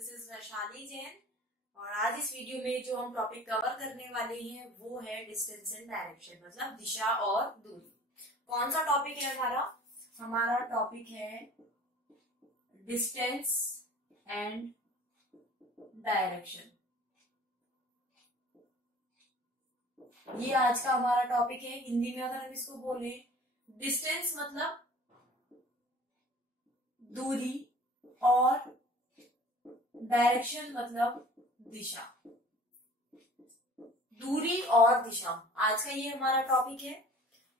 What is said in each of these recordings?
This is Vaishali Jain और आज इस वीडियो में जो हम टॉपिक कवर करने वाले हैं वो है डिस्टेंस एंड डायरेक्शन, मतलब दिशा और दूरी। कौन सा टॉपिक है हमारा टॉपिक है डिस्टेंस एंड डायरेक्शन। ये आज का हमारा टॉपिक है। हिंदी में अगर हम इसको बोले, डिस्टेंस मतलब दूरी और डायरेक्शन मतलब दिशा। दूरी और दिशा आज का ये हमारा टॉपिक है।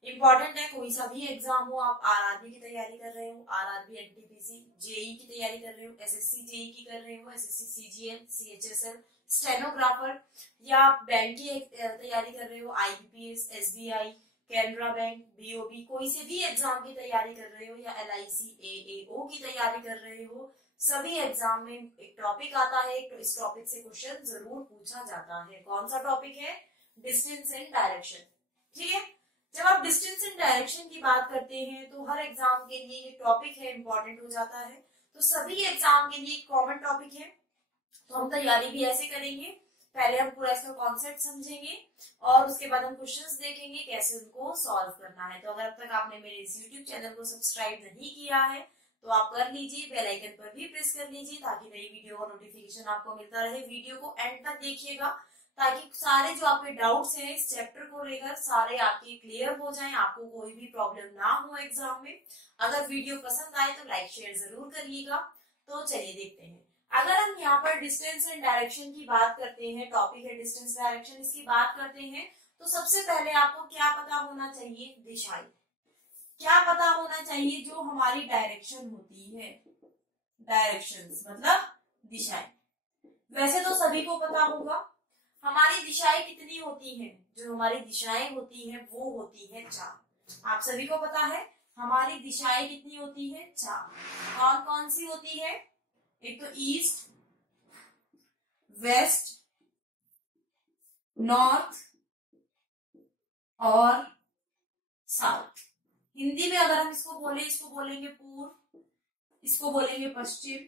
इंपॉर्टेंट है, कोई सा भी एग्जाम हो, आप आरआरबी की तैयारी कर रहे हो, आरआरबी एनटीपीसी जेई की तैयारी कर रहे हो, एसएससी जेई की कर रहे हो, एसएससी सीजीएल सीएचएसएल स्टेनोग्राफर, या आप बैंक की तैयारी कर रहे हो, IBPS SBI Canara bank BOB, कोई से भी एग्जाम की तैयारी कर रहे हो, या एलआईसी एएओ की तैयारी कर रहे हो, सभी एग्जाम में एक टॉपिक आता है। तो इस टॉपिक से क्वेश्चन जरूर पूछा जाता है। कौन सा टॉपिक है? Distance and direction. ठीक है, जब आप डिस्टेंस एंड डायरेक्शन की बात करते हैं तो हर एग्जाम के लिए ये टॉपिक है, इंपॉर्टेंट हो जाता है। तो सभी एग्जाम के लिए कॉमन टॉपिक है, तो हम तैयारी भी ऐसे करेंगे। पहले हम पूरा इसका कॉन्सेप्ट समझेंगे और उसके बाद हम क्वेश्चंस देखेंगे कैसे उनको सॉल्व करना है। तो अगर अब तक आपने मेरे इस यूट्यूब चैनल को सब्सक्राइब नहीं किया है तो आप कर लीजिए, बेल आइकन पर भी प्रेस कर लीजिए ताकि नई वीडियो का नोटिफिकेशन आपको मिलता रहे। वीडियो को एंड तक देखिएगा ताकि सारे जो आपके डाउट्स हैं इस चैप्टर को लेकर सारे आपके क्लियर हो जाएं, आपको कोई भी प्रॉब्लम ना हो एग्जाम में। अगर वीडियो पसंद आए तो लाइक शेयर जरूर करिएगा। तो चलिए देखते हैं। अगर हम यहाँ पर डिस्टेंस एंड डायरेक्शन की बात करते हैं, टॉपिक है डिस्टेंस डायरेक्शन, इसकी बात करते हैं तो सबसे पहले आपको क्या पता होना चाहिए? दिशाएं। क्या पता होना चाहिए? जो हमारी डायरेक्शन होती है, डायरेक्शंस मतलब दिशाएं। वैसे तो सभी को पता होगा हमारी दिशाएं कितनी होती हैं। जो हमारी दिशाएं होती हैं वो होती है 4। आप सभी को पता है हमारी दिशाएं कितनी होती है? 4। कौन कौन सी होती है? एक तो ईस्ट, वेस्ट, नॉर्थ और साउथ। हिंदी में अगर हम इसको बोले, इसको बोलेंगे पूर्व, इसको बोलेंगे पश्चिम,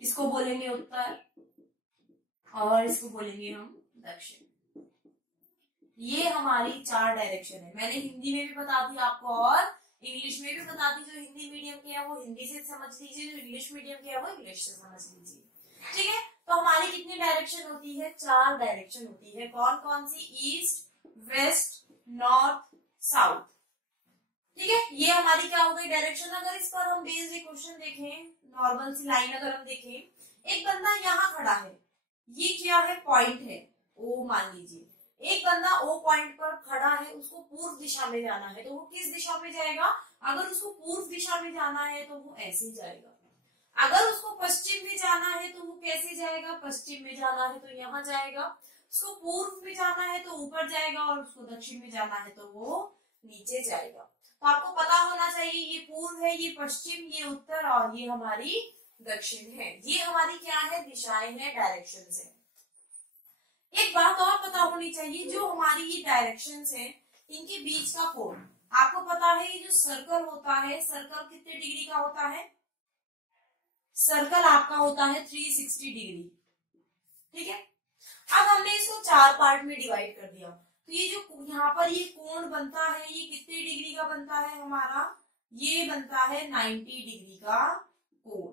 इसको बोलेंगे उत्तर और इसको बोलेंगे हम दक्षिण। ये हमारी 4 डायरेक्शन है। मैंने हिंदी में भी बता दी आपको और इंग्लिश में भी बता दी। जो हिंदी मीडियम के है वो हिंदी से समझ लीजिए, जो इंग्लिश मीडियम के है वो इंग्लिश से समझ लीजिए। ठीक है, तो हमारी कितनी डायरेक्शन होती है? 4 डायरेक्शन होती है। कौन कौन सी? East, west, north, south. ठीक है, ये हमारी क्या हो गई डायरेक्शन। अगर इस पर हम बेस्ड एक क्वेश्चन देखें, नॉर्मल सी लाइन अगर हम देखें, एक बंदा यहाँ खड़ा है, ये क्या है? पॉइंट है ओ, मान लीजिए एक बंदा ओ पॉइंट पर खड़ा है, उसको पूर्व दिशा में जाना है तो वो किस दिशा में जाएगा? अगर उसको पूर्व दिशा में जाना है तो वो ऐसे जाएगा। अगर उसको पश्चिम में जाना है तो वो कैसे जाएगा? पश्चिम में जाना है तो यहाँ जाएगा। उसको पूर्व में जाना है तो ऊपर जाएगा और उसको दक्षिण में जाना है तो वो नीचे जाएगा। तो आपको पता होना चाहिए ये पूर्व है, ये पश्चिम, ये उत्तर और ये हमारी दक्षिण है। ये हमारी क्या है? दिशाएं हैं, डायरेक्शंस है। एक बात और पता होनी चाहिए, जो हमारी ये डायरेक्शंस हैं इनके बीच का कोण आपको पता है। ये जो सर्कल होता है, सर्कल कितने डिग्री का होता है? सर्कल आपका होता है 360 डिग्री। ठीक है, अब हमने इसको 4 पार्ट में डिवाइड कर दिया तो ये जो यहाँ पर ये कोण बनता है ये कितने डिग्री का बनता है? हमारा ये बनता है 90 डिग्री का कोण।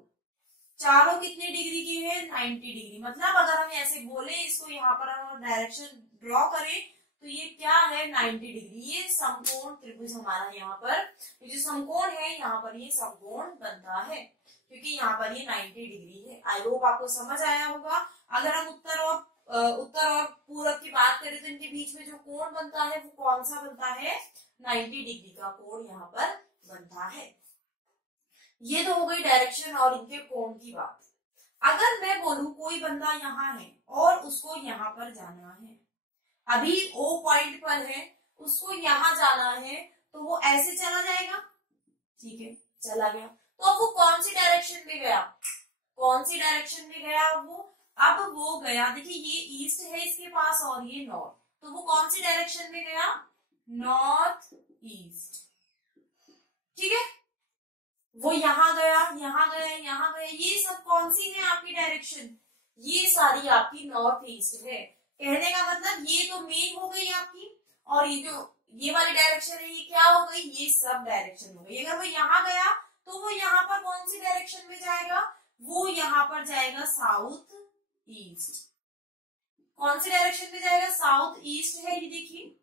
चारों कितने डिग्री के हैं? 90 डिग्री। मतलब अगर हम ऐसे बोले, इसको यहाँ पर हम डायरेक्शन ड्रॉ करें तो ये क्या है? 90 डिग्री। ये समकोण त्रिभुज हमारा यहाँ पर, ये जो समकोण है यहाँ पर ये समकोण बनता है क्योंकि यहाँ पर ये 90 डिग्री है। आई होप आपको समझ आया होगा। अगर हम उत्तर और पूर्व की बात करें तो इनके बीच में जो कोण बनता है वो कौन सा बनता है? 90 डिग्री का कोण यहाँ पर बनता है। ये तो हो गई डायरेक्शन और इनके कोण की बात। अगर मैं बोलूं कोई बंदा यहाँ है और उसको यहाँ पर जाना है, अभी ओ पॉइंट पर है, उसको यहाँ जाना है तो वो ऐसे चला जाएगा। ठीक है, चला गया तो अब वो कौन सी डायरेक्शन में गया? कौन सी डायरेक्शन में गया वो? अब वो गया, देखिए ये ईस्ट है इसके पास और ये नॉर्थ, तो वो कौन सी डायरेक्शन में गया? North east. ठीक है, वो यहाँ गया, यहाँ गया, यहाँ गया, ये सब कौन सी है आपकी डायरेक्शन? ये सारी आपकी नॉर्थ ईस्ट है। कहने का मतलब ये तो मेन हो गई आपकी, और ये जो ये वाली डायरेक्शन है ये क्या हो गई? ये सब डायरेक्शन हो गई। अगर वो यहाँ गया तो वो यहाँ पर कौन सी डायरेक्शन में जाएगा? वो यहाँ पर जाएगा साउथ ईस्ट। कौन सी डायरेक्शन में जाएगा? साउथ ईस्ट है ये देखिए।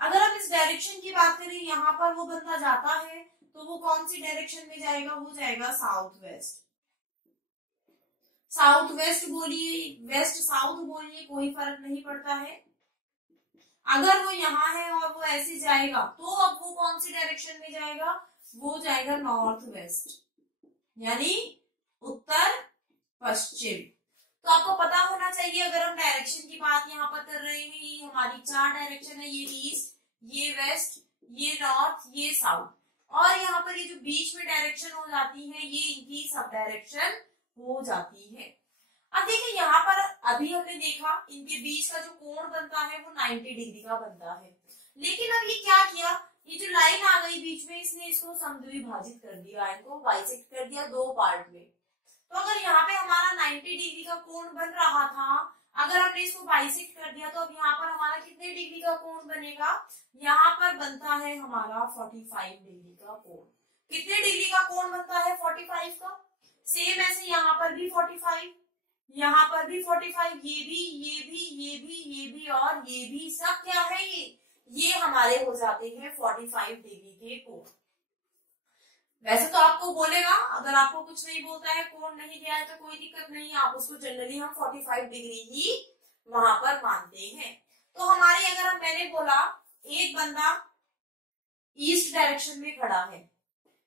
अगर हम इस डायरेक्शन की बात करें, यहाँ पर वो बंदा जाता है तो वो कौन सी डायरेक्शन में जाएगा? वो जाएगा साउथ वेस्ट। साउथ वेस्ट बोलिए, वेस्ट साउथ बोलिए, कोई फर्क नहीं पड़ता है। अगर वो यहाँ है और वो ऐसे जाएगा तो अब वो कौन सी डायरेक्शन में जाएगा? वो जाएगा नॉर्थ वेस्ट, यानी उत्तर पश्चिम। तो आपको पता होना चाहिए, अगर हम डायरेक्शन की बात यहाँ पर कर रहे हैं, ये हमारी 4 डायरेक्शन है, ये ईस्ट, ये वेस्ट, ये नॉर्थ, ये साउथ, और यहाँ पर ये जो बीच में डायरेक्शन हो जाती है ये इनकी सब डायरेक्शन हो जाती है। अब देखिए यहाँ पर अभी हमने देखा इनके बीच का जो कोण बनता है वो 90 डिग्री का बनता है, लेकिन अब ये क्या किया, ये जो लाइन आ गई बीच में, इसने इसको समद्विभाजित कर दिया, इनको बाइसेक्ट कर दिया 2 पार्ट में। तो अगर यहाँ पे हमारा 90 डिग्री का कोण बन रहा था, अगर हमने इसको बाइसेक्ट कर दिया तो अब यहाँ पर हमारा कितने डिग्री का कोण बनेगा? यहाँ पर बनता है हमारा 45 डिग्री का कोण। कितने डिग्री का कोण बनता है? 45 का। सेम ऐसे यहाँ पर भी 45, यहाँ पर भी 45, ये भी, ये भी, ये भी, ये भी और ये भी, सब क्या है? ये हमारे हो जाते हैं 45 डिग्री के कोण। वैसे तो आपको बोलेगा, अगर आपको कुछ नहीं बोलता है, कोण नहीं दिया है तो कोई दिक्कत नहीं, आप उसको जनरली हम 45 डिग्री ही वहां पर मानते हैं। तो हमारे अगर मैंने बोला एक बंदा ईस्ट डायरेक्शन में खड़ा है,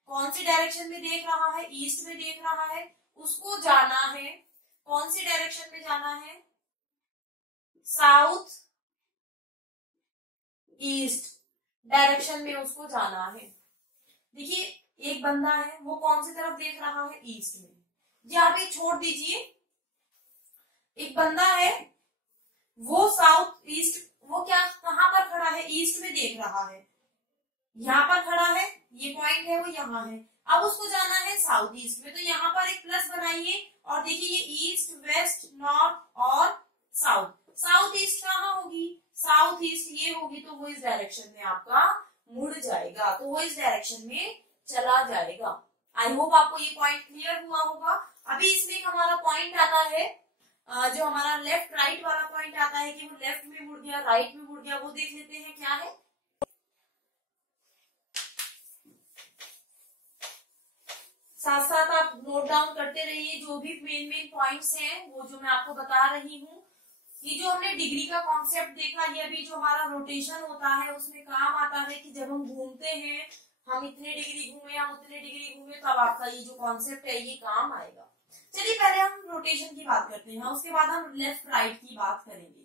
कौन सी डायरेक्शन में देख रहा है? ईस्ट में देख रहा है, उसको जाना है कौन सी डायरेक्शन में जाना है? साउथ ईस्ट डायरेक्शन में उसको जाना है। देखिए एक बंदा है, वो कौन सी तरफ देख रहा है? ईस्ट में। यहाँ पे छोड़ दीजिए, एक बंदा है वो साउथ ईस्ट, वो क्या कहां पर खड़ा है? ईस्ट में देख रहा है, यहाँ पर खड़ा है, ये पॉइंट है वो यहाँ है, अब उसको जाना है साउथ ईस्ट में। तो यहाँ पर एक प्लस बनाइए और देखिए ये ईस्ट, वेस्ट, नॉर्थ और साउथ। साउथ ईस्ट कहाँ होगी? साउथ ईस्ट ये होगी, तो वो इस डायरेक्शन में आपका मुड़ जाएगा, तो वो इस डायरेक्शन में चला जाएगा। आई होप आपको ये पॉइंट क्लियर हुआ होगा। अभी इसमें हमारा पॉइंट आता है, जो हमारा लेफ्ट राइट वाला पॉइंट आता है कि वो लेफ्ट में मुड़ गया, राइट में मुड़ गया, वो देख लेते हैं क्या है। साथ साथ आप नोट डाउन करते रहिए, जो भी मेन पॉइंट्स हैं वो जो मैं आपको बता रही हूँ। ये जो हमने डिग्री का कॉन्सेप्ट देखा, ये अभी जो हमारा रोटेशन होता है उसमें काम आता है कि जब हम घूमते हैं, हम इतने डिग्री घूमे, हम उतने डिग्री घूमे, तब आपका ये जो कॉन्सेप्ट है ये काम आएगा। चलिए पहले हम रोटेशन की बात करते हैं, उसके बाद हम लेफ्ट राइट की बात करेंगे।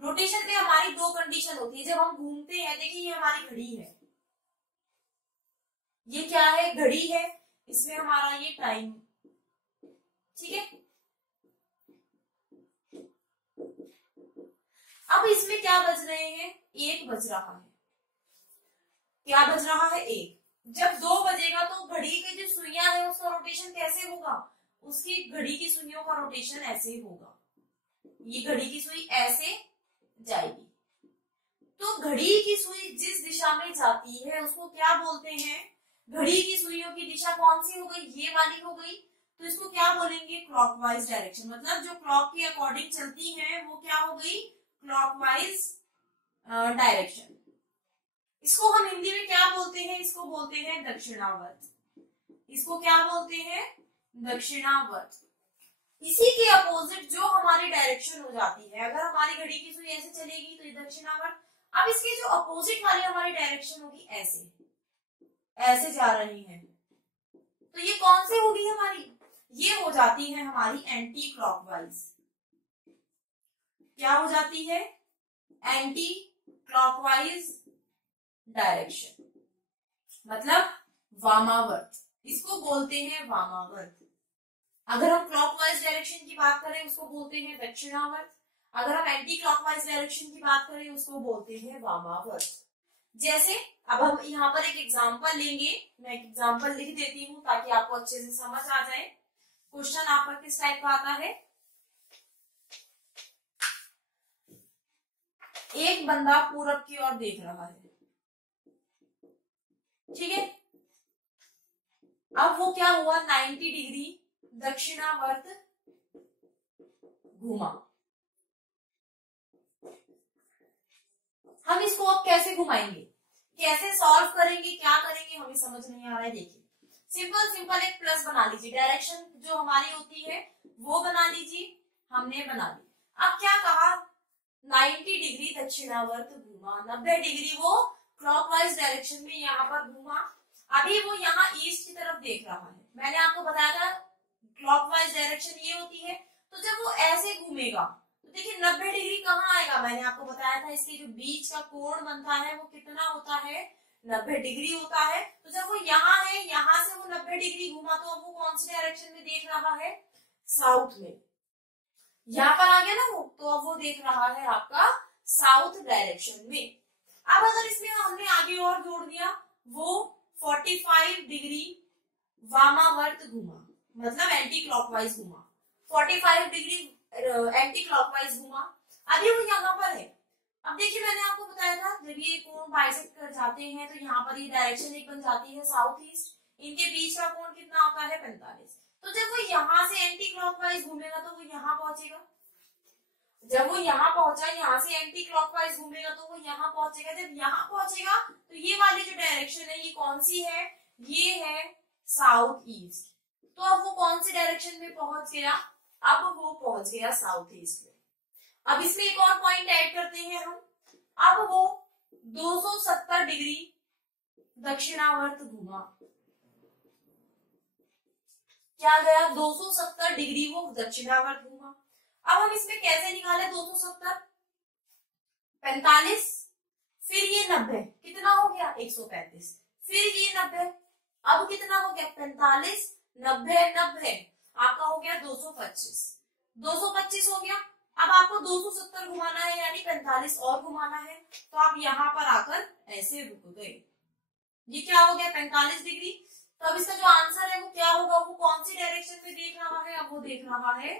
रोटेशन में हमारी 2 कंडीशन होती है जब हम घूमते हैं। देखिए ये हमारी घड़ी है, ये क्या है? घड़ी है, इसमें हमारा ये टाइम, ठीक है। अब इसमें क्या बज रहे हैं? 1 बज रहा है। क्या बज रहा है? 1। जब 2 बजेगा तो घड़ी की जो सुइयां है उसका रोटेशन कैसे होगा? उसकी घड़ी की सुइयों का रोटेशन ऐसे होगा, ये घड़ी की सुई ऐसे जाएगी। तो घड़ी की सुई जिस दिशा में जाती है उसको क्या बोलते हैं? घड़ी की सुइयों की दिशा कौन सी हो गई? ये वाली हो गई, तो इसको क्या बोलेंगे? Clockwise direction. मतलब जो क्लॉक के अकॉर्डिंग चलती है वो क्या हो गई? Clockwise direction. इसको हम हिंदी में क्या बोलते हैं? इसको बोलते हैं दक्षिणावर्त। इसको क्या बोलते हैं? दक्षिणावर्त। इसी के अपोजिट जो हमारी डायरेक्शन हो जाती है, अगर हमारी घड़ी की सुई ऐसे चलेगी तो ये दक्षिणावर्त। अब इसकी जो अपोजिट वाली हमारी डायरेक्शन होगी, ऐसे ऐसे जा रही है, तो ये कौन से होगी हमारी? ये हो जाती है हमारी एंटी क्लॉकवाइज। क्या हो जाती है? एंटी क्लॉकवाइज डायरेक्शन, मतलब वामावर्त। इसको बोलते हैं वामावर्त। अगर हम क्लॉकवाइज डायरेक्शन की बात करें उसको बोलते हैं दक्षिणावर्त, अगर हम एंटी क्लॉकवाइज डायरेक्शन की बात करें उसको बोलते हैं वामावर्त। जैसे अब हम यहाँ पर एक एग्जाम्पल लेंगे, मैं एक एग्जाम्पल लिख देती हूँ ताकि आपको अच्छे से समझ आ जाए। क्वेश्चन आपका किस टाइप का आता है, एक बंदा पूरब की ओर देख रहा है, ठीक है। अब वो क्या हुआ, 90 डिग्री दक्षिणावर्त घुमा। हम इसको अब कैसे घुमाएंगे, कैसे सॉल्व करेंगे, क्या करेंगे, हमें समझ नहीं आ रहा है। देखिए सिंपल सिंपल एक प्लस बना लीजिए, डायरेक्शन जो हमारी होती है वो बना लीजिए, हमने बना ली। अब क्या कहा, 90 डिग्री दक्षिणावर्त घूमा, 90 डिग्री वो क्लॉकवाइज डायरेक्शन में यहाँ पर घूमा। अभी वो यहाँ ईस्ट की तरफ देख रहा है, मैंने आपको बताया था क्लॉकवाइज डायरेक्शन ये होती है। तो जब वो ऐसे घूमेगा तो देखिए 90 डिग्री कहाँ आएगा, मैंने आपको बताया था इसके जो बीच का कोण बनता है वो कितना होता है, 90 डिग्री होता है। तो जब वो यहाँ है, यहाँ से वो 90 डिग्री घूमा, तो अब वो कौन सी डायरेक्शन में देख रहा है, साउथ में। यहाँ पर आ गया ना वो, तो अब वो देख रहा है आपका साउथ डायरेक्शन में। अब अगर इसमें हमने आगे और जोड़ दिया, वो 45 डिग्री वामावर्त घुमा, मतलब एंटी क्लॉकवाइज घुमा, 45 डिग्री एंटी क्लॉकवाइज घुमा। अभी वो यहाँ पर है। अब देखिए मैंने आपको बताया था जब ये कोण बाइसेक्ट कर जाते हैं तो यहाँ पर ये डायरेक्शन एक बन जाती है साउथ ईस्ट, इनके बीच का कोण कितना होता है 45। तो जब वो यहाँ से एंटी क्लॉकवाइज घूमेगा तो वो यहाँ पहुंचेगा, जब वो यहाँ पहुंचा, यहाँ से एंटी क्लॉकवाइज घूमेगा तो वो यहाँ पहुंचेगा। जब यहाँ पहुंचेगा तो ये वाली जो डायरेक्शन है ये कौन सी है, ये है साउथ ईस्ट। तो अब वो कौन सी डायरेक्शन में पहुंच गया, अब वो पहुंच गया साउथ ईस्ट में। अब इसमें एक और पॉइंट ऐड करते हैं हम, अब वो 270 डिग्री दक्षिणावर्त घुमा, क्या गया 270 डिग्री वो दक्षिणावर्त घुमा। अब हम इसमें कैसे निकाले 270, 45, फिर ये 90, कितना हो गया 135, फिर ये 90, अब कितना हो गया 45, 90, 90 आपका हो गया 225, 225 हो गया। अब आपको 270 घुमाना है यानी 45 और घुमाना है, तो आप यहाँ पर आकर ऐसे रुक गए, ये क्या हो गया 45 डिग्री। तो अब इसका जो आंसर है वो क्या होगा, वो कौन सी डायरेक्शन में देख रहा है, अब वो देख रहा है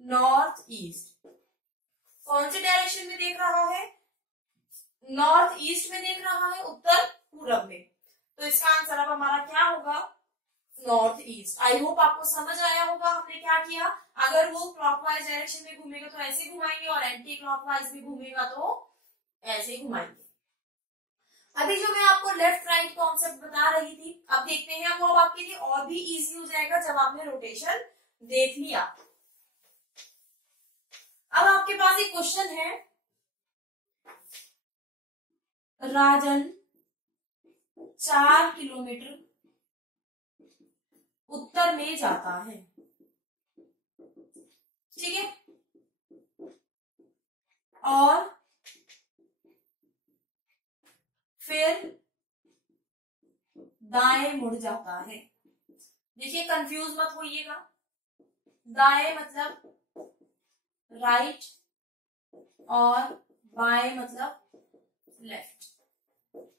नॉर्थ ईस्ट। कौन सी डायरेक्शन में देख रहा है, नॉर्थ ईस्ट में देख रहा है, उत्तर पूरब में। तो इसका आंसर अब हमारा क्या होगा, नॉर्थ ईस्ट। आई होप आपको समझ आया होगा हमने क्या किया। अगर वो क्लॉकवाइज डायरेक्शन में घूमेगा तो ऐसे घुमाएंगे और एंटी क्लॉकवाइज में घूमेगा तो ऐसे घुमाएंगे। अभी जो मैं आपको लेफ्ट राइट कॉन्सेप्ट बता रही थी, अब देखते हैं वो अब आपके लिए और भी इजी हो जाएगा जब आपने रोटेशन देख लिया। अब आपके पास एक क्वेश्चन है, राजन 4 किलोमीटर उत्तर में जाता है, ठीक है, और फिर दाएं मुड़ जाता है। देखिए कंफ्यूज मत होइएगा, दाएं मतलब राइट और बाएं मतलब लेफ्ट,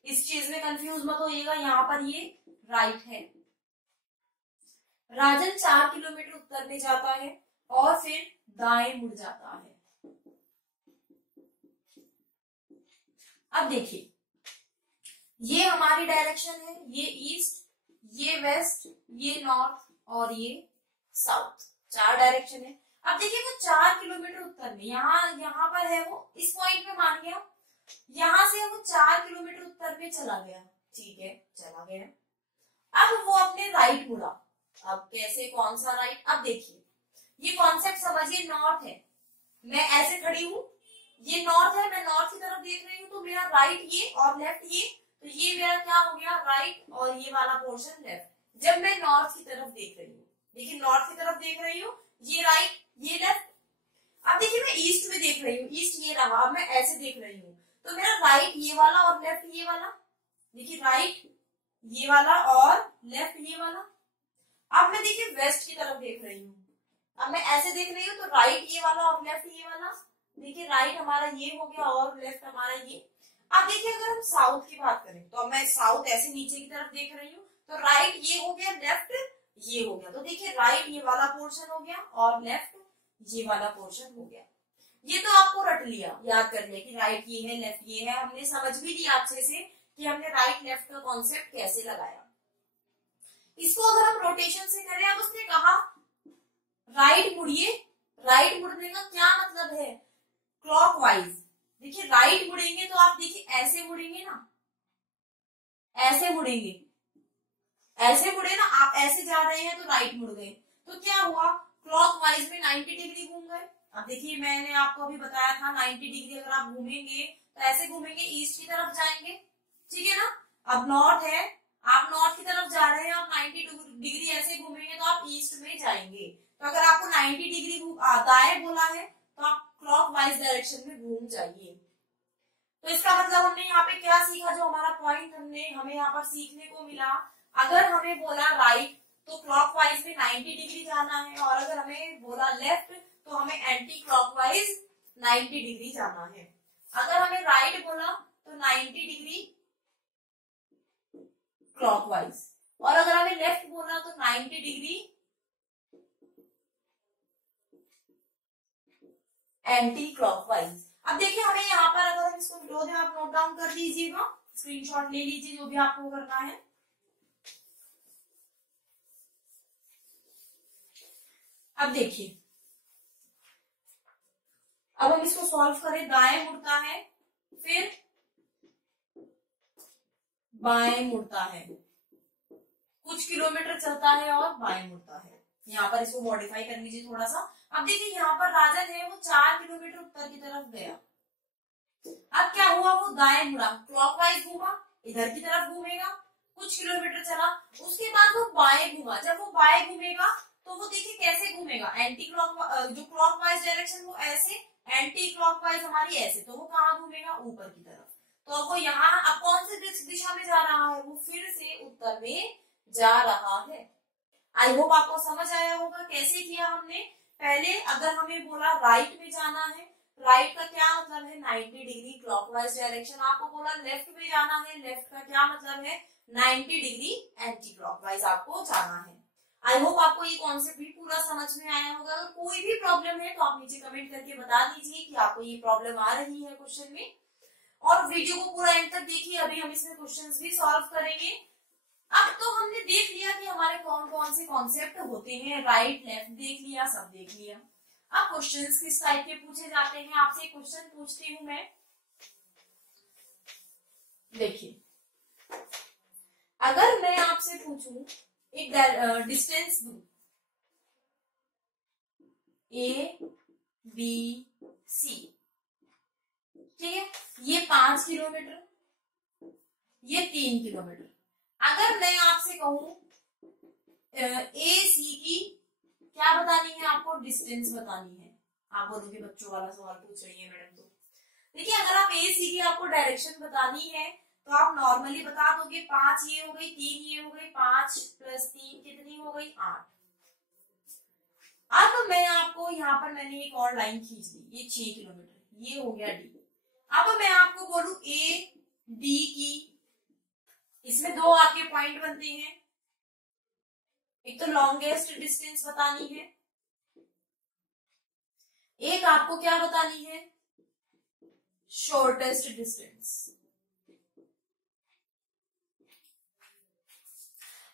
इस चीज में कंफ्यूज मत होइएगा। यहाँ पर ये राइट है, राजन 4 किलोमीटर उत्तर में जाता है और फिर दाएं मुड़ जाता है। अब देखिए ये हमारी डायरेक्शन है, ये ईस्ट, ये वेस्ट, ये नॉर्थ और ये साउथ, 4 डायरेक्शन है। अब देखिए वो 4 किलोमीटर उत्तर में, यहाँ पर है वो, इस पॉइंट पे मान गया, यहां से वो 4 किलोमीटर उत्तर में चला गया, ठीक है चला गया। अब वो अपने राइट मुड़ा, अब कैसे, कौन सा राइट, अब देखिए ये कॉन्सेप्ट समझिए, नॉर्थ है, मैं ऐसे खड़ी हूं, ये नॉर्थ है, मैं नॉर्थ की तरफ देख रही हूँ, तो मेरा राइट ये और लेफ्ट ये, तो ये मेरा क्या हो गया राइट और ये वाला पोर्शन लेफ्ट। जब मैं नॉर्थ की तरफ देख रही हूँ, देखिए नॉर्थ की तरफ देख रही हूँ, ये राइट ये लेफ्ट। अब देखिए मैं ईस्ट में देख रही हूँ, ईस्ट ये रहा, अब मैं ऐसे देख रही हूँ, तो मेरा राइट ये वाला और लेफ्ट ये वाला, देखिए राइट ये वाला और लेफ्ट ये वाला। अब मैं देखिए वेस्ट की तरफ देख रही हूँ, अब मैं ऐसे देख रही हूँ, तो राइट ये वाला और लेफ्ट ये वाला, देखिए राइट हमारा ये हो गया और लेफ्ट हमारा ये। अब देखिए अगर हम साउथ की बात करें तो अब मैं साउथ ऐसे नीचे की तरफ देख रही हूँ, तो राइट ये हो गया, लेफ्ट ये हो गया। तो देखिए राइट ये वाला पोर्शन हो गया और लेफ्ट ये वाला पोर्शन हो गया। ये तो आपको रट लिया, याद कर लिया कि राइट ये है लेफ्ट ये है, हमने समझ भी लिया अच्छे से कि हमने राइट लेफ्ट का कॉन्सेप्ट कैसे लगाया। इसको अगर हम रोटेशन से करें, अब उसने कहा राइट मुड़िए, राइट मुड़ने का क्या मतलब है, क्लॉकवाइज। देखिए राइट मुड़ेंगे तो आप देखिए ऐसे मुड़ेंगे ना, ऐसे मुड़ेंगे, ऐसे मुड़े ना, आप ऐसे जा रहे हैं तो राइट मुड़ गए, तो क्या हुआ, क्लॉकवाइज में 90 डिग्री घूम गए। अब देखिए मैंने आपको अभी बताया था 90 डिग्री अगर आप घूमेंगे तो ऐसे घूमेंगे, ईस्ट की तरफ जाएंगे, ठीक है ना। अब नॉर्थ है, आप नॉर्थ की तरफ जा रहे हैं, आप 90 डिग्री ऐसे घूमेंगे तो आप ईस्ट में जाएंगे। तो अगर आपको 90 डिग्री दाएं बोला है तो आप क्लॉकवाइज डायरेक्शन में घूम जाइए। तो इसका मतलब हमने यहाँ पे क्या सीखा, जो हमारा पॉइंट हमें यहाँ पर सीखने को मिला, अगर हमें बोला राइट तो क्लॉकवाइज में 90 डिग्री जाना है, और अगर हमें बोला लेफ्ट तो हमें एंटी क्लॉकवाइज 90 डिग्री जाना है। अगर हमें राइट बोला तो 90 डिग्री क्लॉकवाइज, और अगर हमें लेफ्ट बोला तो 90 डिग्री एंटी क्लॉकवाइज। अब देखिए हमें यहाँ पर अगर हम इसको मिलो दें, आप नोट डाउन कर लीजिएगा, स्क्रीनशॉट ले लीजिए जो भी आपको करना है। अब देखिए अब हम इसको सॉल्व करें, दाएं मुड़ता है फिर बाएं मुड़ता है, कुछ किलोमीटर चलता है और बाएं मुड़ता है। यहाँ पर इसको मॉडिफाई कर लीजिए थोड़ा सा। अब देखिए यहाँ पर राजन है वो 4 किलोमीटर उत्तर की तरफ गया, अब क्या हुआ, वो दाएं मुड़ा, क्लॉकवाइज घूमा, इधर की तरफ घूमेगा, कुछ किलोमीटर चला, उसके बाद वो बाएं घूमा। जब वो बाएं घूमेगा तो वो देखिए कैसे घूमेगा, एंटी क्लॉक, जो क्लॉकवाइज डायरेक्शन वो ऐसे, एंटी क्लॉकवाइज हमारी ऐसे, तो वो कहाँ घूमेगा, ऊपर की तरफ। तो वो यहाँ अब कौन सी दिशा में जा रहा है, वो फिर से उत्तर में जा रहा है। आई होप आपको समझ आया होगा कैसे किया हमने। पहले अगर हमें बोला राइट में जाना है, राइट का क्या मतलब है 90 डिग्री क्लॉकवाइज डायरेक्शन, आपको बोला लेफ्ट में जाना है, लेफ्ट का क्या मतलब है 90 डिग्री एंटी क्लॉकवाइज आपको जाना है। आई होप आपको ये कॉन्सेप्ट भी पूरा समझ में आया होगा। अगर कोई भी प्रॉब्लम है तो आप नीचे कमेंट करके बता दीजिए कि आपको ये प्रॉब्लम आ रही है क्वेश्चन में, और वीडियो को पूरा एंड तक देखिए, अभी हम इसमें क्वेश्चंस भी सॉल्व करेंगे। अब तो हमने देख लिया कि हमारे कौन कौन से कॉन्सेप्ट होते हैं, राइट लेफ्ट देख लिया, सब देख लिया। अब क्वेश्चंस किस टाइप के पूछे जाते हैं, आपसे क्वेश्चन पूछती हूं मैं। देखिए अगर मैं आपसे पूछूं एक डिस्टेंस दूं ए बी सी, ठीक है, ये 5 किलोमीटर, ये 3 किलोमीटर। अगर मैं आपसे कहूं ए सी की क्या बतानी है, आपको डिस्टेंस बतानी है, आप बोलोगे बच्चों वाला सवाल पूछ रही है मैडम। तो देखिए अगर आप ए सी की आपको डायरेक्शन बतानी है तो आप नॉर्मली बता दोगे 5 ये हो गई, 3 ये हो गई, 5 + 3 कितनी हो गई 8। अब मैं आपको यहाँ पर मैंने एक और लाइन खींच दी, ये 6 किलोमीटर, ये हो गया डी। अब मैं आपको बोलूं ए डी की, इसमें 2 आपके पॉइंट बनते हैं, एक तो लॉन्गेस्ट डिस्टेंस बतानी है, एक आपको क्या बतानी है शॉर्टेस्ट डिस्टेंस।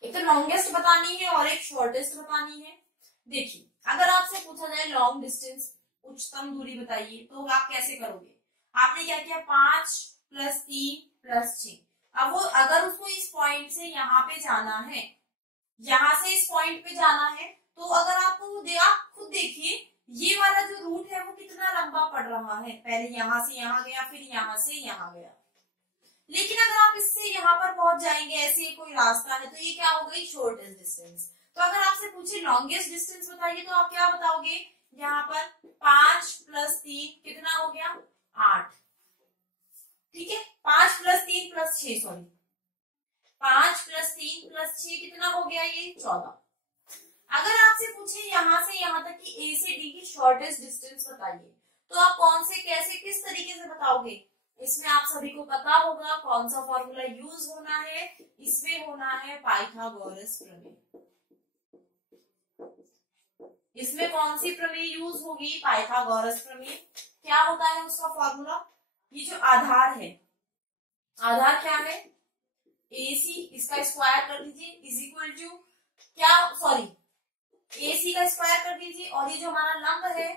एक तो लॉन्गेस्ट बतानी है और एक शॉर्टेस्ट बतानी है। देखिए अगर आपसे पूछा जाए लॉन्ग डिस्टेंस, उच्चतम दूरी बताइए, तो आप कैसे करोगे, आपने क्या किया 5 + 3 + 6। अब वो अगर उसको इस पॉइंट से यहाँ पे जाना है, यहाँ से इस पॉइंट पे जाना है, तो अगर आपको आप खुद देखिए ये वाला जो रूट है वो कितना लंबा पड़ रहा है, पहले यहाँ से यहाँ गया, फिर यहाँ से यहाँ गया। लेकिन अगर आप इससे यहाँ पर पहुंच जाएंगे, ऐसे कोई रास्ता है, तो ये क्या हो गई शॉर्टेस्ट डिस्टेंस। तो अगर आपसे पूछे लॉन्गेस्ट डिस्टेंस बताइए तो आप क्या बताओगे, यहाँ पर 5 + 3 कितना हो गया 8, ठीक है, 5 + 3 + 6 सॉरी 5 + 3 + 6 कितना हो गया ये 14। अगर आपसे पूछे यहाँ से यहाँ तक की ए से डी की शॉर्टेस्ट डिस्टेंस बताइए, तो आप कौन से कैसे किस तरीके से बताओगे, इसमें आप सभी को पता होगा कौन सा फॉर्मूला यूज होना है, इसमें होना है पाइथागोरस प्रमेय। इसमें कौन सी प्रमेय यूज होगी, पाइथागोरस प्रमेय। क्या होता है उसका फॉर्मूला, ये जो आधार है, आधार क्या है, AC, इसका स्क्वायर कर दीजिए इज इक्वल टू क्या, सॉरी AC का स्क्वायर कर दीजिए, और ये जो हमारा लंब है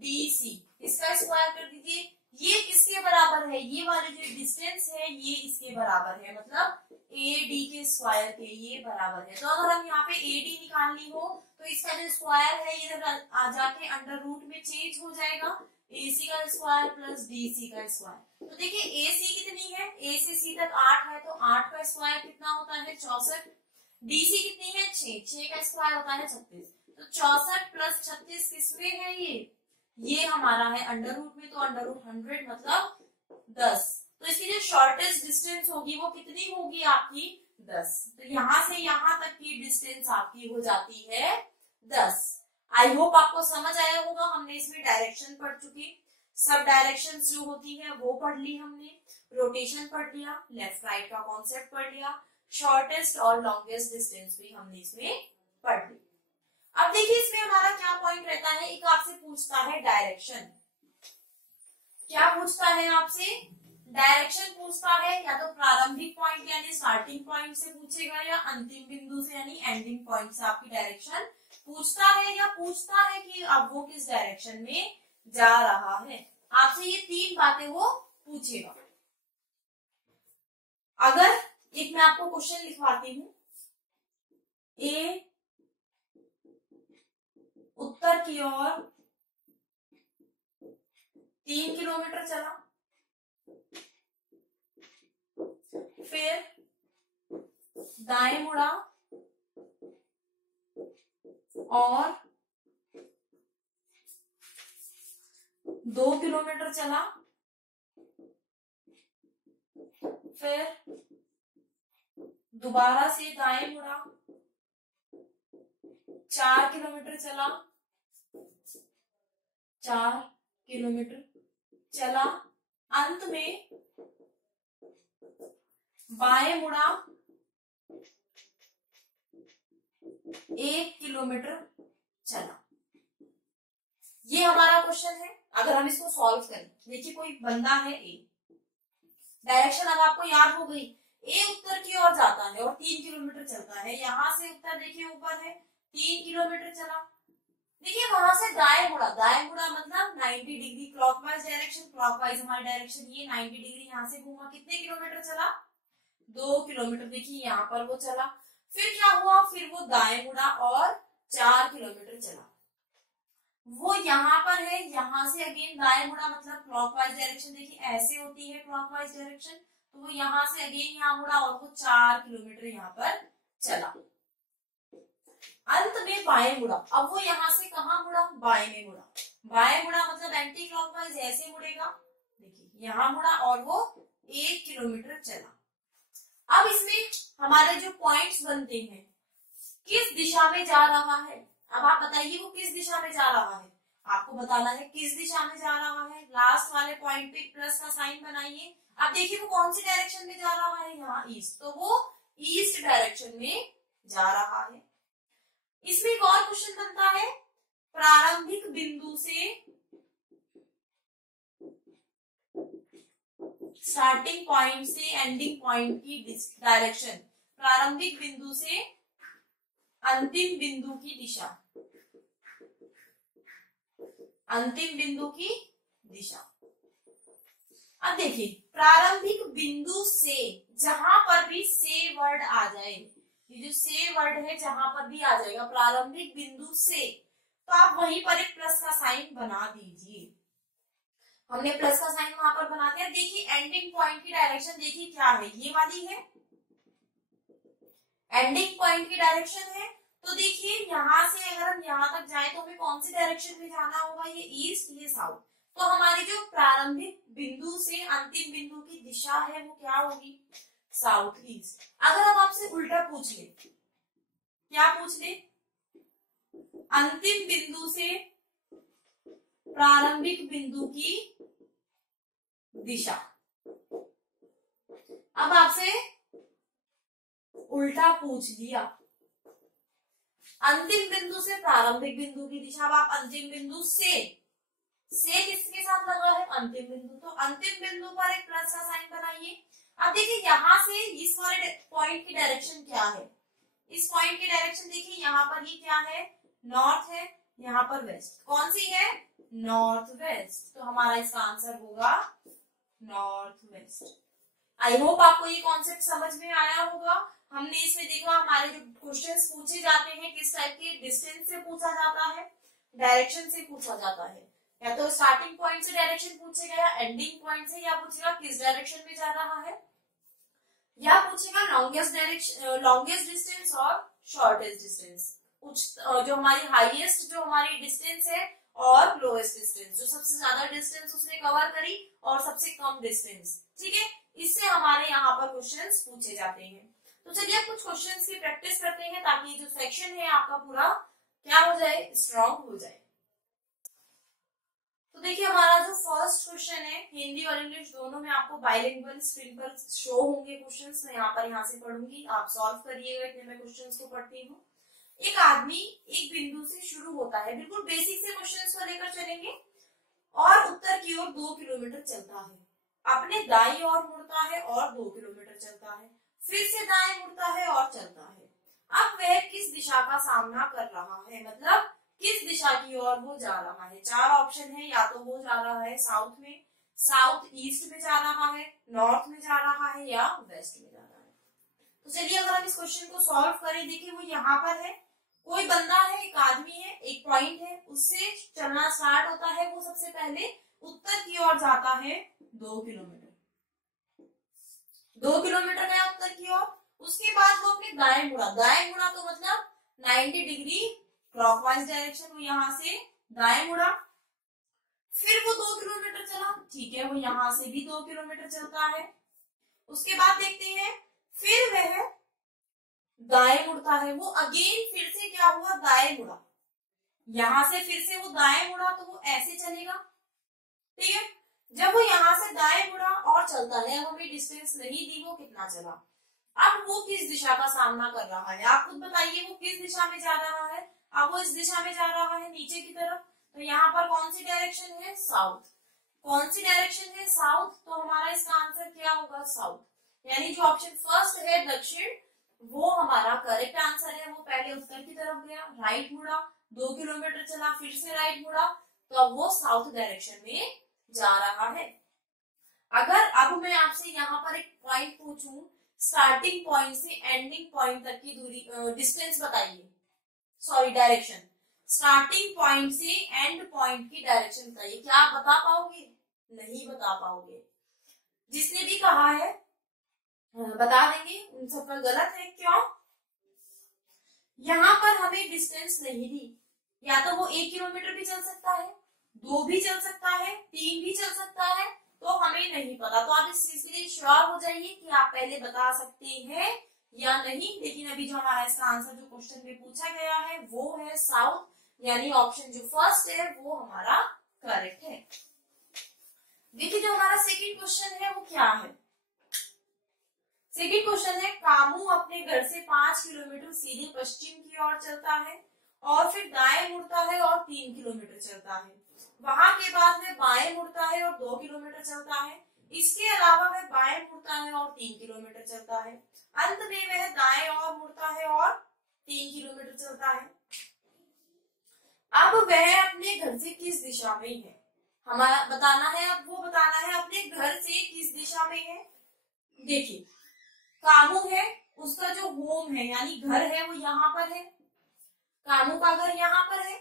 DC, इसका स्क्वायर कर दीजिए। ये किसके बराबर है, ये वाले जो डिस्टेंस है ये इसके बराबर है, मतलब AD के स्क्वायर के ये बराबर है। तो अगर हम यहाँ पे AD निकालनी हो तो इसका जो स्क्वायर है इधर आ जाके अंडर रूट में चेंज हो जाएगा, AC का स्क्वायर प्लस DC का स्क्वायर। तो देखिए AC कितनी है, A से C तक 8 है, तो 8 का स्क्वायर कितना होता है 64, DC कितनी है 6 का स्क्वायर होता है 36, तो 64 प्लस 36 किसमें है, ये हमारा है अंडर रूट में, तो अंडर रूट 100 मतलब 10। तो इसकी जो शॉर्टेस्ट डिस्टेंस होगी वो कितनी होगी आपकी 10। तो यहां से यहां तक की डिस्टेंस आपकी हो जाती है 10। आई होप आपको समझ आया होगा। हमने इसमें डायरेक्शन पढ़ चुकी, सब डायरेक्शंस जो होती है वो पढ़ ली हमने, रोटेशन पढ़ लिया, लेफ्ट राइट का कॉन्सेप्ट पढ़ लिया, शॉर्टेस्ट और लॉन्गेस्ट डिस्टेंस भी हमने इसमें पढ़ ली। अब देखिए इसमें हमारा क्या पॉइंट रहता है, एक आपसे पूछता है डायरेक्शन। क्या पूछता है आपसे, डायरेक्शन पूछता है, या तो प्रारंभिक पॉइंट यानी स्टार्टिंग पॉइंट से पूछेगा, या अंतिम बिंदु से यानी एंडिंग पॉइंट से आपकी डायरेक्शन पूछता है, या पूछता है कि अब वो किस डायरेक्शन में जा रहा है। आपसे ये 3 बातें वो पूछेगा। अगर एक मैं आपको क्वेश्चन लिखवाती हूं, ए उत्तर की ओर 3 किलोमीटर चला, फिर दाएं मुड़ा और 2 किलोमीटर चला, फिर दोबारा से दाएं मुड़ा, 4 किलोमीटर चला, 4 किलोमीटर चला, अंत में बाएं मुड़ा, 1 किलोमीटर चला। ये हमारा क्वेश्चन है। अगर हम इसको सॉल्व करें, देखिए कोई बंदा है ए, डायरेक्शन अब आपको याद हो गई, ए उत्तर की ओर जाता है और 3 किलोमीटर चलता है। यहां से उत्तर देखिए ऊपर है, 3 किलोमीटर चला। देखिए वहां से दाएं मुड़ा, दाएं मुड़ा मतलब 90 डिग्री क्लॉकवाइज डायरेक्शन, क्लॉकवाइज हमारी डायरेक्शन ये 90 डिग्री, यहाँ से घूमा, कितने किलोमीटर चला 2 किलोमीटर। देखिए यहाँ पर वो चला, फिर क्या हुआ, फिर वो दाएं मुड़ा और 4 किलोमीटर चला। वो यहाँ पर है, यहाँ से अगेन दाएं मुड़ा मतलब क्लॉकवाइज डायरेक्शन, देखिए ऐसे होती है क्लॉकवाइज डायरेक्शन, तो वो यहाँ से अगेन यहाँ मुड़ा और वो 4 किलोमीटर यहाँ पर चला। अंत में बाएं मुड़ा, अब वो यहाँ से कहाँ मुड़ा, बाएं में मुड़ा, बाएं मुड़ा मतलब एंटी क्लॉकवाइज ऐसे मुड़ेगा, देखिए यहाँ मुड़ा और वो 1 किलोमीटर चला। अब इसमें हमारे जो पॉइंट्स बनते हैं, किस दिशा में जा रहा है, अब आप बताइए वो किस दिशा में जा रहा है, आपको बताना है किस दिशा में जा रहा है। लास्ट वाले पॉइंट पे प्लस का साइन बनाइए। अब देखिए वो कौन सी डायरेक्शन में जा रहा है, यहाँ ईस्ट, तो वो ईस्ट डायरेक्शन में जा रहा है। इसमें एक और क्वेश्चन बनता है, प्रारंभिक बिंदु से स्टार्टिंग पॉइंट से एंडिंग पॉइंट की डायरेक्शन, प्रारंभिक बिंदु से अंतिम बिंदु की दिशा, अंतिम बिंदु की दिशा। अब देखिए प्रारंभिक बिंदु से, जहां पर भी से वर्ड आ जाए, ये जो से वर्ड है जहां पर भी आ जाएगा प्रारंभिक बिंदु से, तो आप वहीं पर एक प्लस का साइन बना दीजिए। हमने प्लस का साइन वहां पर बना दिया। देखिए एंडिंग पॉइंट की डायरेक्शन देखिए क्या है, ये वाली है एंडिंग पॉइंट की डायरेक्शन है। तो देखिए यहाँ से अगर हम यहाँ तक जाए तो हमें कौन सी डायरेक्शन में जाना होगा, ये ईस्ट ये साउथ। तो हमारी जो प्रारंभिक बिंदु से अंतिम बिंदु की दिशा है वो क्या होगी, साउथ ईस्ट। अगर हम आपसे उल्टा पूछ ले, क्या पूछ ले, अंतिम बिंदु से प्रारंभिक बिंदु की दिशा। अब आपसे उल्टा पूछ लिया, अंतिम बिंदु से प्रारंभिक बिंदु की दिशा। अब आप अंतिम बिंदु से किसके साथ लगा है, अंतिम बिंदु, तो अंतिम बिंदु पर एक प्लस का साइन बनाइए। अब देखिए यहाँ से इस वाले पॉइंट की डायरेक्शन क्या है, इस पॉइंट की डायरेक्शन देखिए, यहाँ पर ये क्या है, नॉर्थ है, यहाँ पर वेस्ट, कौन सी है, नॉर्थ वेस्ट, तो हमारा इसका आंसर होगा नॉर्थ वेस्ट। आई होप आपको ये कॉन्सेप्ट समझ में आया होगा। हमने इसमें देखा हमारे जो क्वेश्चंस पूछे जाते हैं किस टाइप के, डिस्टेंस से पूछा जाता है, डायरेक्शन से पूछा जाता है, या तो स्टार्टिंग पॉइंट से डायरेक्शन पूछेगा, या एंडिंग पॉइंट से, या पूछेगा किस डायरेक्शन में जा रहा है, या पूछेगा लॉन्गेस्ट डायरेक्शन, लॉन्गेस्ट डिस्टेंस और शॉर्टेस्ट डिस्टेंस, जो हमारी हाईएस्ट जो हमारी डिस्टेंस है और लोएस्ट डिस्टेंस, जो सबसे ज्यादा डिस्टेंस उसने कवर करी और सबसे कम डिस्टेंस, ठीक है, इससे हमारे यहाँ पर क्वेश्चंस पूछे जाते हैं। तो चलिए कुछ क्वेश्चंस की प्रैक्टिस करते हैं ताकि जो सेक्शन है आपका पूरा क्या हो जाए, स्ट्रॉन्ग हो जाए। तो देखिए हमारा जो फर्स्ट क्वेश्चन है, हिंदी और इंग्लिश दोनों में आपको बाइलिंगुअल स्क्रीन पर शो होंगे क्वेश्चंस, मैं यहाँ से पढ़ूंगी, आप सॉल्व करिएगा, इतने मैं क्वेश्चंस को पढ़ती हूँ। एक आदमी एक बिंदु से शुरू होता है, बिल्कुल बेसिक से क्वेश्चंस को लेकर चलेंगे, और उत्तर की ओर 2 किलोमीटर चलता है, अपने दाईं ओर मुड़ता है और 2 किलोमीटर चलता है, फिर से दाएं मुड़ता है और चलता है। अब वह किस दिशा का सामना कर रहा है, मतलब किस दिशा की ओर वो जा रहा है। 4 ऑप्शन है, या तो वो जा रहा है साउथ में, साउथ ईस्ट में जा रहा है, नॉर्थ में जा रहा है, या वेस्ट में जा रहा है। तो चलिए अगर हम इस क्वेश्चन को सॉल्व करें, देखिए वो यहाँ पर है, कोई बंदा है, एक आदमी है, एक पॉइंट है, उससे चलना स्टार्ट होता है, वो सबसे पहले उत्तर की ओर जाता है 2 किलोमीटर, 2 किलोमीटर गया उत्तर की ओर, उसके बाद वो अपने दाएं मुड़ा, दाएं मुड़ा तो मतलब 90 डिग्री क्लॉकवाइज डायरेक्शन, वो यहाँ से दाएं मुड़ा, फिर वो 2 किलोमीटर चला, ठीक है, वो यहाँ से भी 2 किलोमीटर चलता है। उसके बाद देखते हैं, फिर वह दाएं मुड़ता है, वो अगेन फिर से क्या हुआ, दाएं मुड़ा, यहां से फिर से वो दाएं मुड़ा, तो वो ऐसे चलेगा, ठीक है। जब वो यहाँ से दाएं मुड़ा और चलता है, अब हमें डिस्टेंस नहीं दी, वो कितना चला, अब वो किस दिशा का सामना कर रहा है, आप खुद बताइए, वो किस दिशा में जा रहा है। अब वो इस दिशा में जा रहा है नीचे की तरफ, तो यहाँ पर कौन सी डायरेक्शन है, साउथ, कौन सी डायरेक्शन है, साउथ, तो हमारा इसका आंसर क्या होगा, साउथ, यानी जो ऑप्शन फर्स्ट है दक्षिण, वो हमारा करेक्ट आंसर है। वो पहले उत्तर की तरफ गया, राइट मुड़ा, 2 किलोमीटर चला, फिर से राइट मुड़ा, तो अब वो साउथ डायरेक्शन में जा रहा है। अगर अब मैं आपसे यहाँ पर एक पॉइंट पूछूं, स्टार्टिंग पॉइंट से एंडिंग पॉइंट तक की दूरी, डिस्टेंस बताइए, सॉरी डायरेक्शन, स्टार्टिंग पॉइंट से एंड पॉइंट की डायरेक्शन बताइए, क्या आप बता पाओगे, नहीं बता पाओगे। जिसने भी कहा है बता देंगे, उन सबका गलत है, क्यों, यहाँ पर हमें डिस्टेंस नहीं दी, या तो वो 1 किलोमीटर भी चल सकता है, 2 भी चल सकता है, 3 भी चल सकता है, तो हमें नहीं पता। तो आप इस चीज के लिए श्योर हो जाइए कि आप पहले बता सकते हैं या नहीं। लेकिन अभी जो हमारा इसका आंसर जो क्वेश्चन में पूछा गया है वो है साउथ, यानी ऑप्शन जो फर्स्ट है वो हमारा करेक्ट है। देखिए जो हमारा सेकंड क्वेश्चन है वो क्या है, सेकंड क्वेश्चन है, कामू अपने घर से 5 किलोमीटर सीधे पश्चिम की ओर चलता है और फिर दाएं मुड़ता है और 3 किलोमीटर चलता है, वहां के बाद वह बाएं मुड़ता है और 2 किलोमीटर चलता है, इसके अलावा वह बाएं मुड़ता है और 3 किलोमीटर चलता है, अंत में वह दाएं और मुड़ता है और 3 किलोमीटर चलता है। अब वह अपने घर से किस दिशा में है, हमारा बताना है, अब वो बताना है अपने घर से किस दिशा में है। देखिए कामू है, उसका जो होम है यानी घर है वो यहाँ पर है, कामू का घर यहाँ पर है।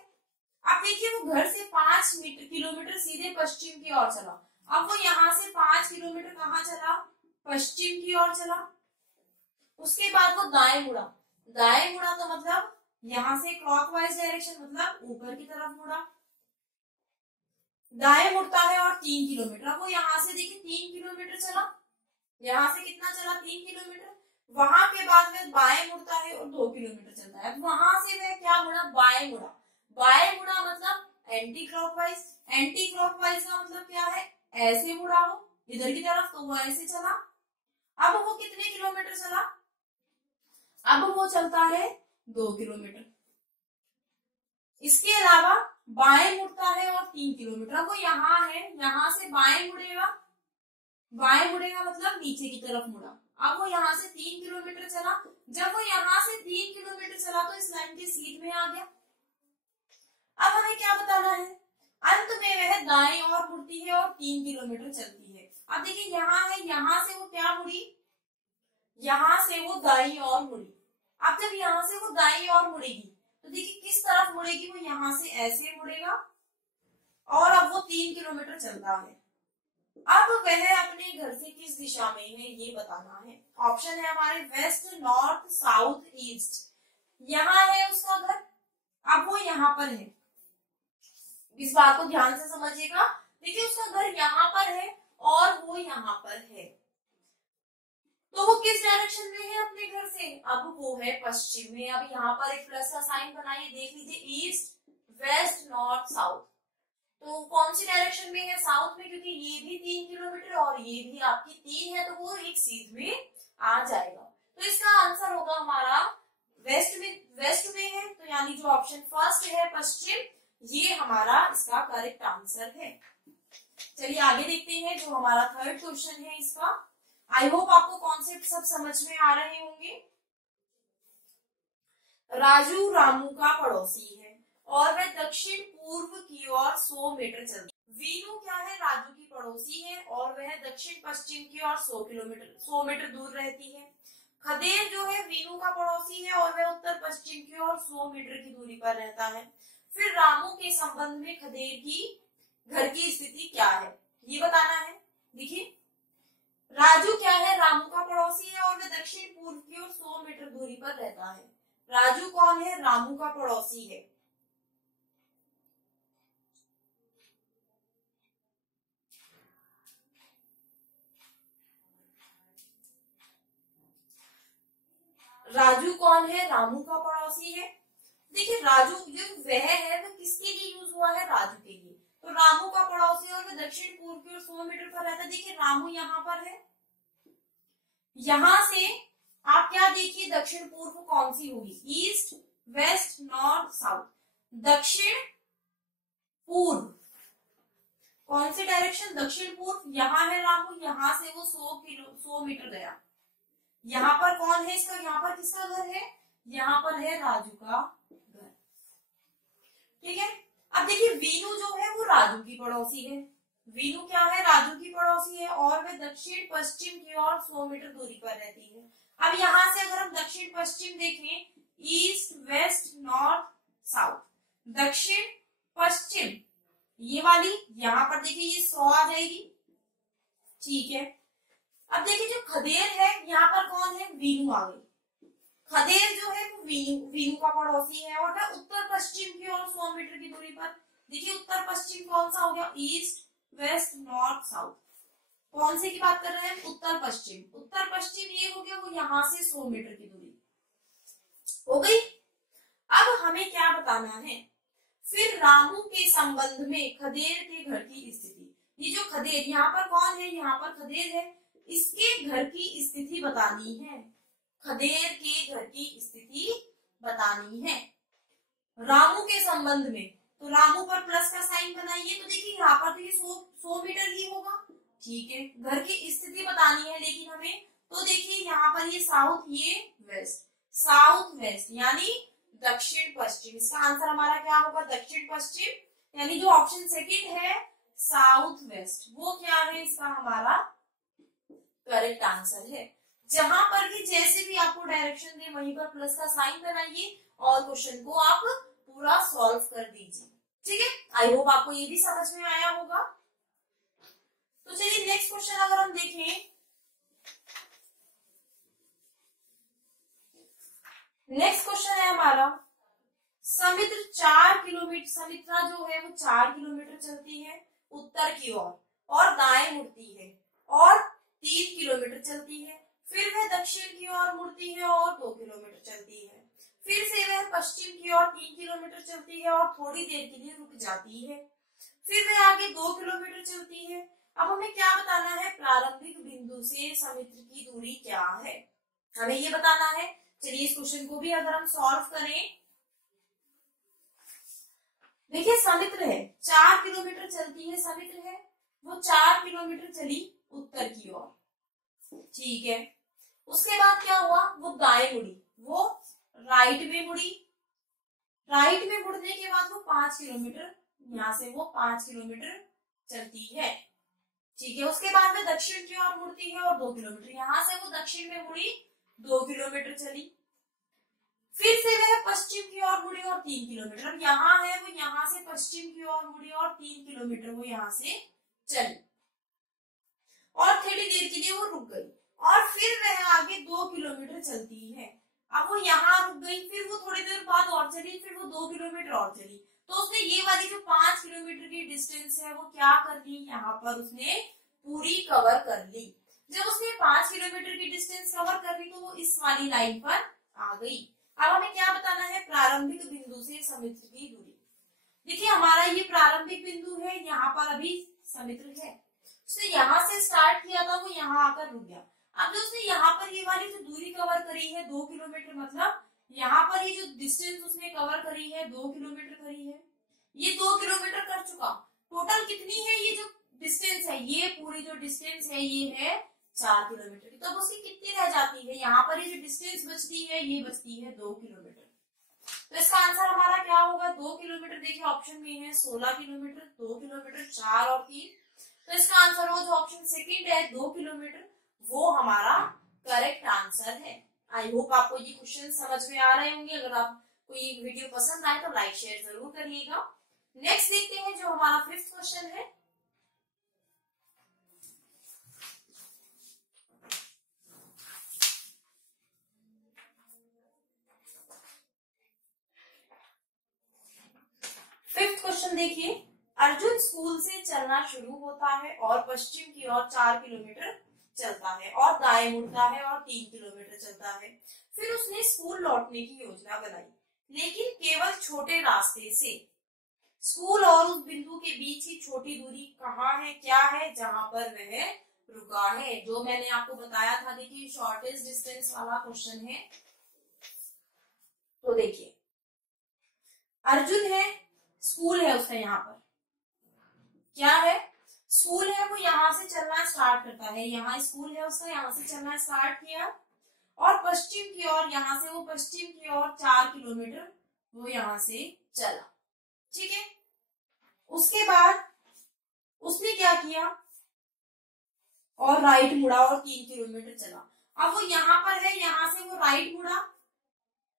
अब देखिए वो घर से 5 किलोमीटर सीधे पश्चिम की ओर चला, अब वो यहाँ से 5 किलोमीटर कहाँ चला, पश्चिम की ओर चला। उसके बाद वो दाएं मुड़ा, दाएं मुड़ा तो मतलब यहाँ से क्लॉकवाइज डायरेक्शन, मतलब ऊपर की तरफ मुड़ा, दाएं मुड़ता है और 3 किलोमीटर, अब वो यहाँ से देखिए 3 किलोमीटर चला, यहाँ से कितना चला, 3 किलोमीटर, वहां के बाद में बाएं मुड़ता है और 2 किलोमीटर चलता है। वहां से वह क्या मुड़ा, बाएं मुड़ा, बाएं मुड़ा मतलब एंटी क्लॉकवाइज, एंटी क्लॉकवाइज का मतलब क्या है, ऐसे मुड़ा, वो इधर की तरफ, तो वो ऐसे चला। अब वो कितने किलोमीटर चला? अब वो चलता है 2 किलोमीटर। इसके अलावा बाएं मुड़ता है और 3 किलोमीटर। अब वो यहाँ है, यहाँ से बाएं मुड़ेगा, बाएं मुड़ेगा मतलब नीचे की तरफ मुड़ा। अब वो यहाँ से 3 किलोमीटर चला। जब वो यहाँ से 3 किलोमीटर चला तो इस लाइन के सीध में आ गया। अब हमें क्या बताना है? अंत में वह दाएं और मुड़ती है और 3 किलोमीटर चलती है। अब देखिए यहाँ है, यहाँ से वो क्या मुड़ी? यहाँ से वो दाईं और मुड़ी। अब जब यहाँ से वो दाईं और मुड़ेगी तो देखिए किस तरफ मुड़ेगी? वो यहाँ से ऐसे मुड़ेगा और अब वो 3 किलोमीटर चलता है। अब वह अपने घर से किस दिशा में है ये बताना है। ऑप्शन है हमारे वेस्ट, नॉर्थ, साउथ, ईस्ट। यहाँ है उसका घर, अब वो यहाँ पर है। इस बात को ध्यान से समझिएगा। देखिए उसका घर यहाँ पर है और वो यहाँ पर है, तो वो किस डायरेक्शन में है अपने घर से? अब वो है पश्चिम में। अब यहाँ पर एक प्लस का साइन बनाइए, देख लीजिए, ईस्ट, वेस्ट, नॉर्थ, साउथ। तो कौन सी डायरेक्शन में है? साउथ में, क्योंकि ये भी 3 किलोमीटर और ये भी आपकी 3 है, तो वो एक सीध में आ जाएगा। तो इसका आंसर होगा हमारा वेस्ट में, वेस्ट में है, तो यानी जो ऑप्शन फर्स्ट है पश्चिम, ये हमारा इसका करेक्ट आंसर है। चलिए आगे देखते हैं जो हमारा थर्ड क्वेश्चन है इसका। आई होप आपको कॉन्सेप्ट सब समझ में आ रहे होंगे। राजू रामू का पड़ोसी है और वह दक्षिण पूर्व की ओर 100 मीटर चलती है। वीनू क्या है? राजू की पड़ोसी है और वह दक्षिण पश्चिम की ओर 100 मीटर दूर रहती है। खदेर जो है वीनू का पड़ोसी है और वह उत्तर पश्चिम की ओर 100 मीटर की दूरी पर रहता है। फिर रामू के संबंध में खदेर की घर की स्थिति क्या है ये बताना है। देखिए राजू क्या है? रामू का पड़ोसी है और वह दक्षिण पूर्व की ओर 100 मीटर दूरी पर रहता है। राजू कौन है? रामू का पड़ोसी है। राजू कौन है? रामू का पड़ोसी है। देखिए राजू जो वह है वो किसके लिए यूज हुआ है? राजू के लिए। तो रामू का पड़ोसी और वह दक्षिण पूर्व की ओर 100 मीटर पर रहता है। देखिए रामू यहाँ पर है, यहां से आप क्या देखिए, दक्षिण पूर्व कौन सी होगी? East, west, north, south. दक्षिण पूर्व कौन सी डायरेक्शन? दक्षिण पूर्व। यहाँ है रामू, यहां से वो 100 मीटर गया। यहाँ पर कौन है इसका? यहाँ पर किसका घर है? यहाँ पर है राजू का घर। ठीक है। अब देखिए वीनू जो है वो राजू की पड़ोसी है। वीनू क्या है? राजू की पड़ोसी है और वह दक्षिण पश्चिम की ओर 100 मीटर दूरी पर रहती है। अब यहाँ से अगर हम दक्षिण पश्चिम देखें, ईस्ट, वेस्ट, नॉर्थ, साउथ। दक्षिण पश्चिम ये वाली, यहाँ पर देखिए ये 100 आ जाएगी। ठीक है। अब देखिए जो खदेर है यहाँ पर कौन है? वीनू आ गई। खदेर जो है वो वीनू का पड़ोसी है और वह उत्तर पश्चिम की ओर 100 मीटर की दूरी पर। देखिए उत्तर पश्चिम कौन सा हो गया? East, west, north, south. कौन से की बात कर रहे हैं? उत्तर पश्चिम। उत्तर पश्चिम ये हो गया, वो यहाँ से 100 मीटर की दूरी हो गई। अब हमें क्या बताना है? फिर रामू के संबंध में खदेर के घर की स्थिति। ये जो खदेर यहाँ पर कौन है? यहाँ पर खदेर है, इसके घर की स्थिति बतानी है। खदेर के घर की स्थिति बतानी है रामू के संबंध में। तो रामू पर प्लस का साइन बनाइए। तो देखिए यहाँ पर तो ये 100 मीटर ही होगा। ठीक है। घर की स्थिति बतानी है लेकिन हमें, तो देखिए यहाँ पर ये साउथ, ये वेस्ट। साउथ वेस्ट यानी दक्षिण पश्चिम। इसका आंसर हमारा क्या होगा? दक्षिण पश्चिम। यानी जो ऑप्शन सेकंड है साउथ वेस्ट, वो क्या है? इसका हमारा करेक्ट आंसर है। जहां पर भी जैसे भी आपको डायरेक्शन दे वहीं पर प्लस का साइन बनाइए और क्वेश्चन को आप पूरा सॉल्व कर दीजिए। ठीक है। आई होप आपको ये भी समझ में आया होगा। तो चलिए नेक्स्ट क्वेश्चन अगर हम देखें, नेक्स्ट क्वेश्चन है हमारा, समित्र 4 किलोमीटर, समित्रा जो है वो 4 किलोमीटर चलती है उत्तर की ओर और दाएं मुड़ती है और 3 किलोमीटर चलती है। फिर वह दक्षिण की ओर मुड़ती है और 2 किलोमीटर चलती है। फिर से वह पश्चिम की ओर 3 किलोमीटर चलती है और थोड़ी देर के लिए रुक जाती है। फिर वह आगे 2 किलोमीटर चलती है। अब हमें क्या बताना है, प्रारंभिक बिंदु से समित्र की दूरी क्या है, हमें ये बताना है। चलिए इस क्वेश्चन को भी अगर हम सॉल्व करें, देखिए समित्र है, 4 किलोमीटर चलती है, समित्र है, वो 4 किलोमीटर चली उत्तर की ओर, ठीक है। उसके बाद क्या हुआ, वो दाएं मुड़ी, वो राइट में मुड़ी, राइट में मुड़ने के बाद वो 5 किलोमीटर, यहाँ से वो 5 किलोमीटर चलती है, ठीक है। उसके बाद में दक्षिण की ओर मुड़ती है और 2 किलोमीटर, यहाँ से वो दक्षिण में मुड़ी, 2 किलोमीटर चली। फिर से वह पश्चिम की ओर मुड़ी और 3 किलोमीटर, अब यहाँ है वो यहाँ से पश्चिम की ओर मुड़ी और 3 किलोमीटर वो यहाँ से चली, और थोड़ी देर के लिए वो रुक गई, और फिर वह आगे 2 किलोमीटर चलती है। अब वो यहाँ रुक गई, फिर वो थोड़ी देर बाद और चली, फिर वो 2 किलोमीटर और चली, तो उसने ये वाली जो 5 किलोमीटर की डिस्टेंस है वो क्या कर ली, यहाँ पर उसने पूरी कवर कर ली। जब उसने 5 किलोमीटर की डिस्टेंस कवर कर ली तो वो इस वाली लाइन पर आ गई। अब हमें क्या बताना है, प्रारंभिक बिंदु से समित्र की दूरी। देखिए हमारा ये प्रारंभिक बिंदु है, यहाँ पर अभी समित्र है, उसने यहाँ से स्टार्ट किया था, वो यहाँ आकर रुक गया। अब जो उसने यहाँ पर ये वाली जो दूरी कवर करी है 2 किलोमीटर, मतलब यहाँ पर ये जो डिस्टेंस उसने कवर करी है 2 किलोमीटर करी है, ये 2 किलोमीटर कर चुका। टोटल कितनी है ये जो डिस्टेंस है, ये पूरी जो डिस्टेंस है ये है 4 किलोमीटर की, तो उसकी कितनी रह जाती है, यहाँ पर ये जो डिस्टेंस बचती है ये बचती है 2 किलोमीटर। तो इसका आंसर हमारा क्या होगा, 2 किलोमीटर। देखिए ऑप्शन में है 16 किलोमीटर, 2 किलोमीटर, 4 और 3, तो इसका आंसर हो जो ऑप्शन सेकंड है 2 किलोमीटर, वो हमारा करेक्ट आंसर है। आई होप आपको ये क्वेश्चन समझ में आ रहे होंगे। अगर आप कोई वीडियो पसंद आए तो लाइक शेयर जरूर करिएगा। नेक्स्ट देखते हैं जो हमारा 5th क्वेश्चन है। फिफ्थ क्वेश्चन देखिए, अर्जुन स्कूल से चलना शुरू होता है और पश्चिम की ओर 4 किलोमीटर चलता है और दाएं मुड़ता है और 3 किलोमीटर चलता है। फिर उसने स्कूल लौटने की योजना बनाई, लेकिन केवल छोटे रास्ते से। स्कूल और उस बिंदु के बीच की छोटी दूरी कहाँ है, क्या है, जहां पर वह रुका है, जो मैंने आपको बताया था। देखिए शॉर्टेस्ट डिस्टेंस वाला क्वेश्चन है। तो देखिए अर्जुन है, स्कूल है उसका, यहाँ पर क्या है, स्कूल है, वो यहाँ से चलना स्टार्ट करता है, यहाँ स्कूल है उसका, यहाँ से चलना स्टार्ट किया और पश्चिम की ओर, यहाँ से वो पश्चिम की ओर 4 किलोमीटर वो यहाँ से चला, ठीक है। उसके बाद उसने क्या किया, और राइट मुड़ा और 3 किलोमीटर चला। अब वो यहाँ पर है, यहाँ से वो राइट मुड़ा,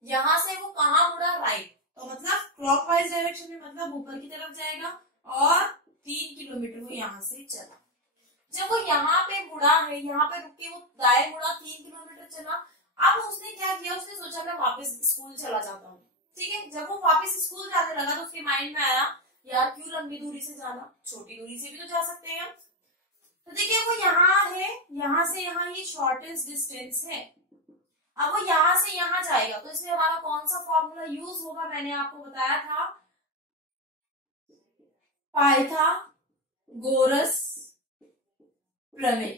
यहाँ से वो कहाँ मुड़ा, राइट, तो मतलब क्लॉकवाइज डायरेक्शन में, मतलब ऊपर की तरफ जाएगा, और 3 किलोमीटर वो यहाँ से चला। जब वो यहाँ पे मुड़ा है, यहाँ पे रुक के वो दाएं मुड़ा, 3 किलोमीटर चला। अब उसने क्या किया, उसने सोचा मैं वापस स्कूल चला जाता हूँ, ठीक है। जब वो वापस स्कूल जाने लगा तो उसके माइंड में आया, यार क्यों लंबी दूरी से जाना, छोटी दूरी से भी तो जा सकते हैं हम। तो देखिए वो यहाँ है, यहाँ से यहाँ ये शॉर्टेस्ट डिस्टेंस है। अब वो यहाँ से यहाँ जाएगा, तो इसमें हमारा कौन सा फॉर्मूला यूज होगा, मैंने आपको बताया था, पाइथागोरस प्रमेय,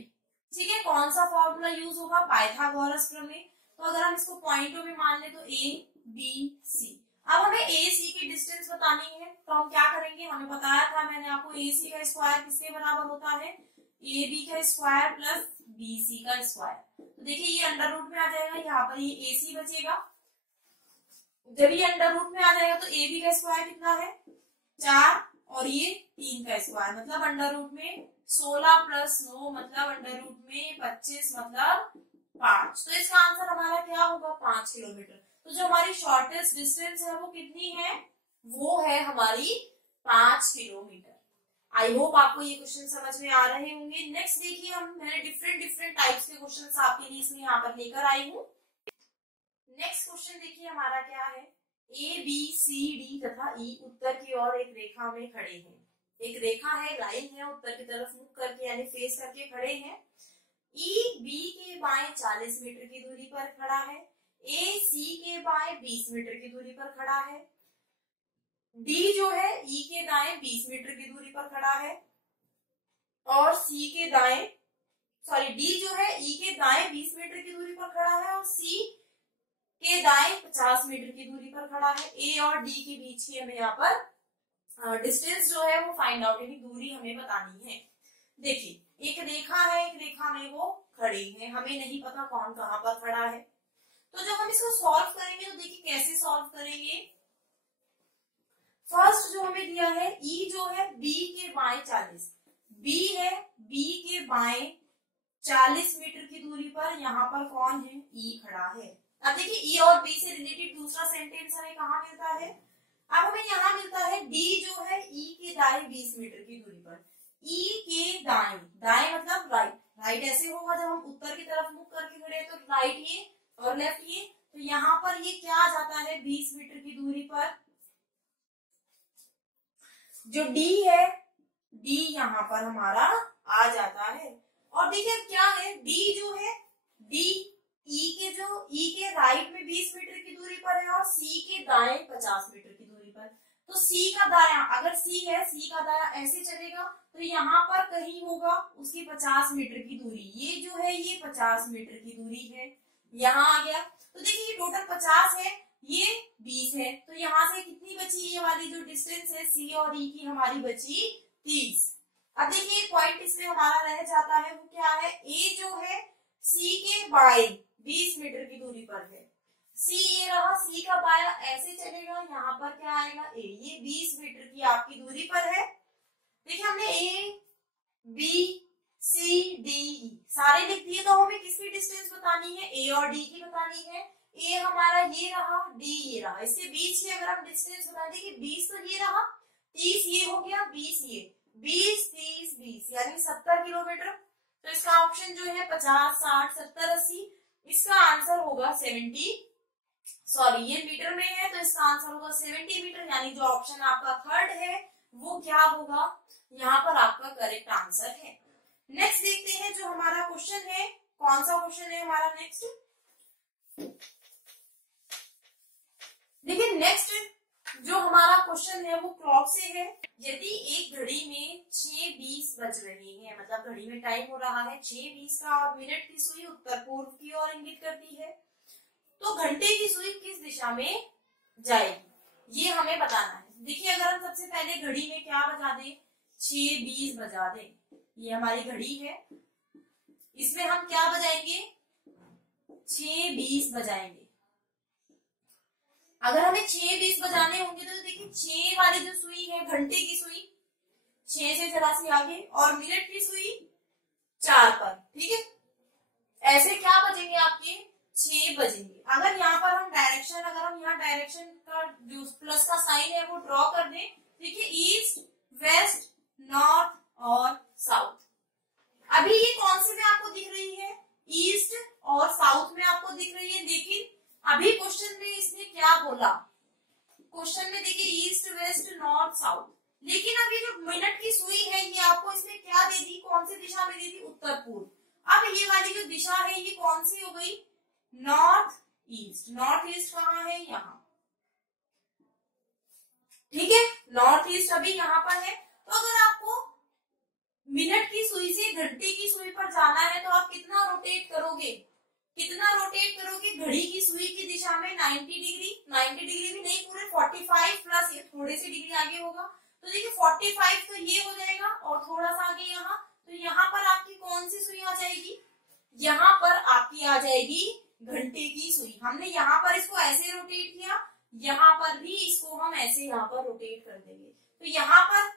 ठीक है। कौन सा फॉर्मूला यूज होगा, पाइथागोरस प्रमेय। तो अगर हम इसको पॉइंटों में मान ले तो ए बी सी। अब हमें ए सी की डिस्टेंस बतानी है, तो हम क्या करेंगे, हमें बताया था मैंने आपको, ए सी का स्क्वायर किसके बराबर होता है, ए बी का स्क्वायर प्लस बी सी का स्क्वायर। तो देखिए ये अंडर रूट में आ जाएगा, यहाँ पर ये ए सी बचेगा। जब ये अंडर रूट में आ जाएगा तो ए बी का स्क्वायर कितना है, 4, और ये 3 का स्क्वायर, मतलब अंडर रूट में 16 प्लस 9, मतलब अंडर रूट में 25, मतलब 5। तो इसका आंसर हमारा क्या होगा, 5 किलोमीटर। तो जो हमारी शॉर्टेस्ट डिस्टेंस है वो कितनी है, वो है हमारी 5 किलोमीटर। आई होप आपको ये क्वेश्चन समझ में आ रहे होंगे। नेक्स्ट देखिए, मैंने डिफरेंट टाइप्स के क्वेश्चन आपके लिए इसमें यहाँ पर लेकर आई हूँ। नेक्स्ट क्वेश्चन देखिए हमारा क्या है, ए बी सी डी तथा ई उत्तर की ओर एक रेखा में खड़े हैं। एक रेखा है, लाइन है, उत्तर की तरफ मुख करके यानी फेस करके खड़े हैं। ई बी के बाएं 40 मीटर की दूरी पर खड़ा है, ए सी के बाएं 20 मीटर की दूरी पर खड़ा है, डी जो है ई के दाएं 20 मीटर की दूरी पर खड़ा है, और सी के दाएं, सॉरी डी जो है ई के दाएं 20 मीटर की दूरी पर खड़ा है और सी के दाएं 50 मीटर की दूरी पर खड़ा है। ए और डी के बीच की हमें यहाँ पर डिस्टेंस जो है वो फाइंड आउट, यानी दूरी हमें बतानी है। देखिए एक रेखा है, एक रेखा में वो खड़े हैं, हमें नहीं पता कौन कहाँ पर खड़ा है। तो जब हम इसको सॉल्व करेंगे तो देखिए कैसे सॉल्व करेंगे। फर्स्ट जो हमें दिया है ई जो है बी के बाएं 40, बी है बी के बाएं 40 मीटर की दूरी पर यहाँ पर कौन है, ई खड़ा है। अब देखिए ई और बी से रिलेटेड दूसरा सेंटेंस हमें कहाँ मिलता है, अब हमें यहाँ मिलता है डी जो है ई के दाएं 20 मीटर की दूरी पर, ई के दाएं, दाएं मतलब राइट, राइट ऐसे होगा जब हम उत्तर की तरफ मुख करके खड़े हैं तो राइट ये और लेफ्ट ये, तो यहाँ पर ये क्या आ जाता है 20 मीटर की दूरी पर। जो डी है डी यहाँ पर हमारा आ जाता है। और देखिए क्या है डी जो है डी ई के राइट में 20 मीटर की दूरी पर है और सी के दाएं 50 मीटर की दूरी पर। तो सी का दाया, अगर सी है सी का दाया ऐसे चलेगा तो यहाँ पर कहीं होगा उसकी 50 मीटर की दूरी, ये जो है ये 50 मीटर की दूरी है, यहाँ आ गया। तो देखिए ये टोटल 50 है, ये 20 है, तो यहाँ से कितनी बची, ये वाली जो डिस्टेंस है सी और ई की हमारी बची 30। अब देखिए पॉइंट इसमें हमारा रह जाता है वो क्या है, ए जो है सी के बाएं 20 मीटर की दूरी पर है, सी ये रहा, सी का बाया ऐसे चलेगा, यहाँ पर क्या आएगा ए, ये 20 मीटर की आपकी दूरी पर है। देखिए हमने A B C D E सारे लिख दिए, तो हमें किसकी डिस्टेंस बतानी है, ए और डी की बतानी है। ए हमारा ये रहा, डी ये रहा, इसके बीच की अगर हम डिस्टेंस बता दें कि 20 तो ये रहा, 30 ये हो गया, 20 ये, 20 30 20 यानी 70 किलोमीटर। तो इसका ऑप्शन जो है 50 60 70 80, इसका आंसर होगा 70, सॉरी ये मीटर में है तो इसका आंसर होगा 70 मीटर, यानी जो ऑप्शन आपका थर्ड है वो क्या होगा, यहाँ पर आपका करेक्ट आंसर है। नेक्स्ट देखते हैं जो हमारा क्वेश्चन है, कौन सा क्वेश्चन है हमारा नेक्स्ट। देखिए नेक्स्ट जो हमारा क्वेश्चन है वो क्लॉक से है। यदि एक घड़ी में 6:20 बज रहे हैं, मतलब घड़ी में टाइम हो रहा है 6:20 का और मिनट की सुई उत्तर पूर्व की ओर इंगित करती है, तो घंटे की सुई किस दिशा में जाएगी, ये हमें बताना है। देखिए अगर हम सबसे पहले घड़ी में क्या बजा दें, 6:20 बजा दें, ये हमारी घड़ी है, इसमें हम क्या बजाएंगे, 6:20 बजाएंगे। अगर हमें 6:20 बजाने होंगे तो देखिए 6 वाली जो सुई है घंटे की सुई 6 से जरा सी आगे और मिनट की सुई 4 पर, ठीक है, ऐसे क्या बजेंगे आपके 6 बजेंगे। अगर यहाँ पर हम डायरेक्शन, अगर हम यहाँ डायरेक्शन का जो प्लस का साइन है वो ड्रॉ कर दें, देखिए ईस्ट वेस्ट नॉर्थ और साउथ, अभी ये कौन से में आपको दिख रही है, ईस्ट और साउथ में आपको दिख रही है। लेकिन अभी क्वेश्चन में इसने क्या बोला, क्वेश्चन में देखिए ईस्ट वेस्ट नॉर्थ साउथ, लेकिन अब ये जो मिनट की सुई है ये आपको इसने क्या दे दी, कौन सी दिशा में दे दी, उत्तर पूर्व। अब ये वाली जो दिशा है ये कौन सी हो गई, नॉर्थ ईस्ट। नॉर्थ ईस्ट कहाँ है, यहाँ, ठीक है, नॉर्थ ईस्ट अभी यहाँ पर है। तो अगर आपको मिनट की सुई से घंटे की सुई पर जाना है तो आप कितना रोटेट करोगे, कितना रोटेट करोगे, घड़ी की सुई की दिशा में 90 डिग्री, 90 डिग्री भी नहीं, पूरे 45 प्लस ये थोड़े से डिग्री आगे होगा, तो देखिए 45 तो ये हो जाएगा और थोड़ा सा आगे यहाँ, तो यहाँ पर आपकी कौन सी सुई आ जाएगी, यहाँ पर आपकी आ जाएगी घंटे की सुई। हमने यहाँ पर इसको ऐसे रोटेट किया, यहाँ पर भी इसको हम ऐसे यहाँ पर रोटेट कर देंगे, तो यहाँ पर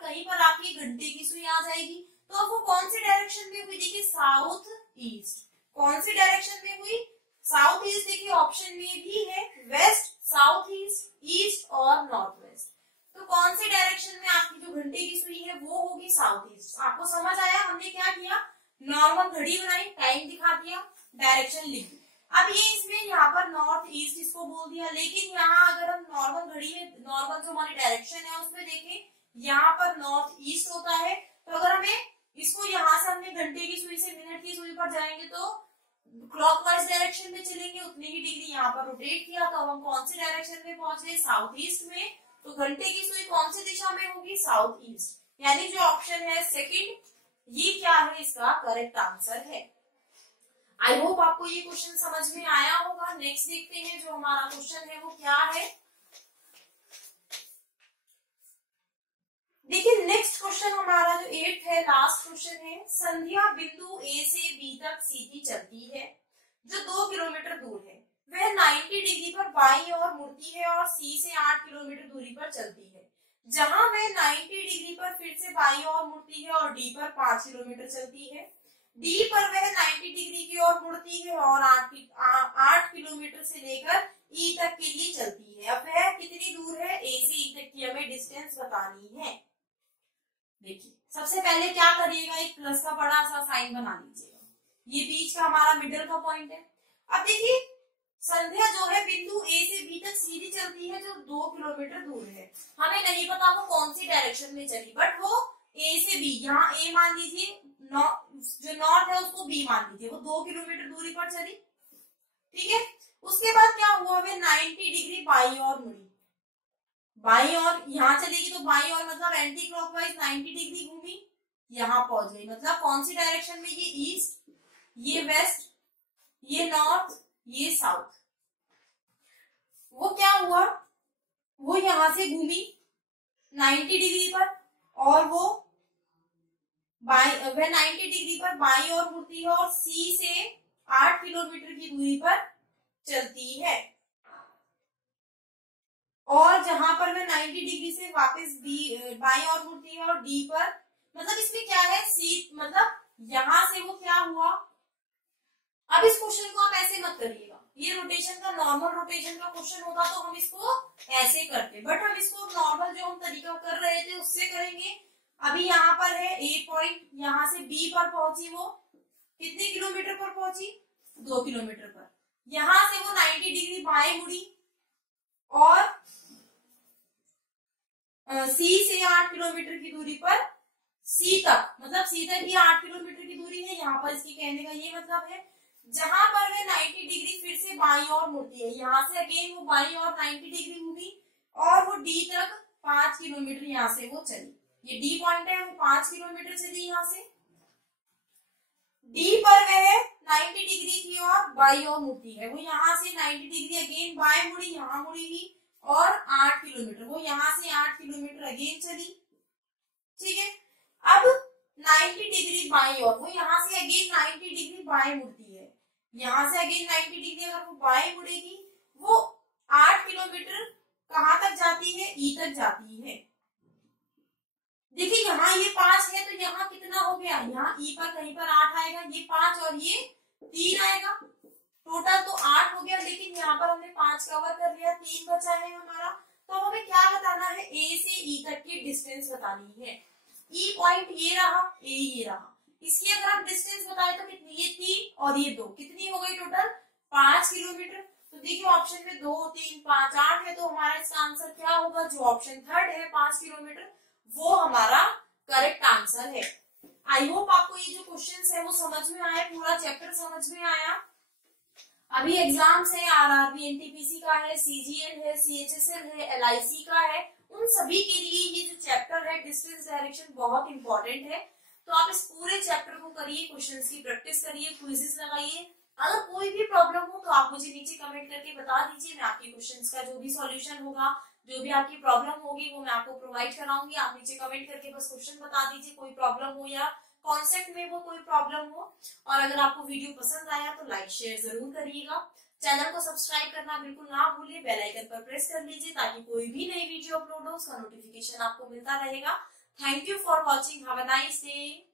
कहीं पर आपकी घंटे की सुई आ जाएगी। तो अब वो कौन सी डायरेक्शन में हुई, देखिए साउथ ईस्ट, कौन सी डायरेक्शन में हुई, साउथ ईस्ट। देखिए ऑप्शन में भी है वेस्ट साउथ ईस्ट ईस्ट और नॉर्थ वेस्ट, तो कौन सी डायरेक्शन में आपकी जो घंटे की सुई है वो होगी साउथ ईस्ट। आपको समझ आया, हमने क्या किया, नॉर्मल घड़ी बनाई, टाइम दिखा दिया, डायरेक्शन लिख दी। अब ये इसमें यहाँ पर नॉर्थ ईस्ट इसको बोल दिया, लेकिन यहाँ अगर हम नॉर्मल घड़ी में नॉर्मल जो हमारी डायरेक्शन है उसमें देखें यहाँ पर नॉर्थ ईस्ट होता है, तो अगर हमें इसको यहाँ से हमने घंटे की सुई से मिनट की सुई पर जाएंगे तो क्लॉकवाइज डायरेक्शन में चलेंगे, उतनी ही डिग्री यहाँ पर रोटेट किया तो हम कौन सी डायरेक्शन में पहुंच गए, साउथ ईस्ट में। तो घंटे की सुई कौन सी दिशा में होगी, साउथ ईस्ट, यानी जो ऑप्शन है सेकंड, ये क्या है, इसका करेक्ट आंसर है। आई होप आपको ये क्वेश्चन समझ में आया होगा। नेक्स्ट देखते हैं जो हमारा क्वेश्चन है वो क्या है। देखिए नेक्स्ट क्वेश्चन हमारा जो 8th है, लास्ट क्वेश्चन है। संध्या बिंदु ए से बी तक सीधी चलती है जो 2 किलोमीटर दूर है। वह 90 डिग्री पर बाईं ओर मुड़ती है और सी से 8 किलोमीटर दूरी पर चलती है। जहां वह 90 डिग्री पर फिर से बाईं ओर मुड़ती है और डी पर 5 किलोमीटर चलती है। डी पर वह 90 डिग्री की ओर मुड़ती है और 8 किलोमीटर से लेकर ई तक के लिए चलती है। अब वह कितनी दूर है ए से ई तक की हमें डिस्टेंस बतानी है। देखिए सबसे पहले क्या करिएगा, एक प्लस का बड़ा सा साइन बना लीजिएगा, ये बीच का हमारा मिडिल का पॉइंट है। अब देखिए संध्या जो है बिंदु ए से बी तक सीधी चलती है जो 2 किलोमीटर दूर है। हमें नहीं पता वो कौन सी डायरेक्शन में चली, बट वो ए से बी, यहाँ ए मान लीजिए, जो नॉर्थ है उसको बी मान लीजिए, वो 2 किलोमीटर दूरी पर चली। ठीक है, उसके बाद क्या हुआ, वे 90 डिग्री बाईं ओर मुड़ी। बाईं ओर यहाँ चलेगी तो बाईं ओर मतलब एंटी क्लॉकवाइज 90 डिग्री घूमी, यहाँ पहुंच गई। मतलब कौन सी डायरेक्शन में, ये ईस्ट, ये वेस्ट, ये नॉर्थ, ये साउथ। वो क्या हुआ, वो यहां से घूमी 90 डिग्री पर और वो वह 90 डिग्री पर बाईं ओर मुड़ती है और सी से 8 किलोमीटर की दूरी पर चलती है। और जहां पर वह 90 डिग्री से वापस बाईं ओर मुड़ती है और डी पर, मतलब इसमें क्या है, सी मतलब यहां से वो क्या हुआ। अब इस क्वेश्चन को आप ऐसे मत करिएगा, ये रोटेशन का नॉर्मल रोटेशन का क्वेश्चन होता तो हम इसको ऐसे करते, बट हम इसको नॉर्मल जो हम तरीका कर रहे थे उससे करेंगे। अभी यहाँ पर है ए पॉइंट, यहाँ से बी पर पहुंची, वो कितने किलोमीटर पर पहुंची, 2 किलोमीटर पर। यहां से वो 90 डिग्री बाएं मुड़ी और सी से 8 किलोमीटर की दूरी पर सी तक, मतलब सी तक ही 8 किलोमीटर की दूरी है। यहाँ पर इसकी कहने का ये मतलब है, जहां पर वह 90 डिग्री फिर से बाईं ओर मुड़ती है, यहाँ से अगेन वो बाईं ओर 90 डिग्री मुड़ी और वो डी तक 5 किलोमीटर यहाँ से वो चली। ये डी पॉइंट है, वो 5 किलोमीटर चली यहाँ से। डी पर वह 90 डिग्री की ओर बाईं ओर मुड़ती है, वो यहाँ से 90 डिग्री अगेन बाएं मुड़ी, यहाँ मुड़ेगी और 8 किलोमीटर, वो यहाँ से 8 किलोमीटर अगेन चली। ठीक है, अब 90 डिग्री बाईं ओर, वो यहाँ से अगेन 90 डिग्री बाएं मुड़ती है, यहाँ से अगेन 90 डिग्री अगर वो बाएं मुड़ेगी, वो 8 किलोमीटर कहाँ तक जाती है, ई तक जाती है। देखिए यहाँ ये 5 है तो यहाँ कितना हो गया, यहाँ ई पर कहीं पर 8 आएगा, ये 5 और ये 3 आएगा, टोटल तो 8 हो गया। लेकिन यहाँ पर हमने 5 कवर कर लिया, 3 बचा है हमारा। तो हमें क्या बताना है, ए से ई तक की डिस्टेंस बतानी है। ई पॉइंट ये रहा, ए ये रहा, इसकी अगर हम डिस्टेंस बताए तो कितनी, ये 3 और ये 2, कितनी हो गई टोटल 5 किलोमीटर। तो देखिए ऑप्शन में 2, 3, 5, 8 है, तो हमारा इसका आंसर क्या होगा, जो ऑप्शन थर्ड है 5 किलोमीटर, वो हमारा करेक्ट आंसर है। आई होप आपको ये जो क्वेश्चंस है वो समझ में आए, पूरा चैप्टर समझ में आया। अभी एग्जाम्स है, आरआरबी एनटीपीसी का है, सीजीएल है, सीएचएसएल है, एलआईसी का है, उन सभी के लिए ये जो चैप्टर है डिस्टेंस डायरेक्शन बहुत इंपॉर्टेंट है। तो आप इस पूरे चैप्टर को करिए, क्वेश्चंस की प्रैक्टिस करिए, क्विजेस लगाइए। अगर कोई भी प्रॉब्लम हो तो आप मुझे नीचे कमेंट करके बता दीजिए, मैं आपके क्वेश्चंस का जो भी सॉल्यूशन होगा, जो भी आपकी प्रॉब्लम होगी वो मैं आपको प्रोवाइड कराऊंगी। आप नीचे कमेंट करके बस क्वेश्चन बता दीजिए, कोई प्रॉब्लम हो या कॉन्सेप्ट में वो कोई प्रॉब्लम हो। और अगर आपको वीडियो पसंद आया तो लाइक शेयर जरूर करिएगा, चैनल को सब्सक्राइब करना बिल्कुल ना भूलिए, बेल आइकन पर प्रेस कर लीजिए ताकि कोई भी नई वीडियो अपलोड हो उसका नोटिफिकेशन आपको मिलता रहेगा। Thank you for watching, have a nice day.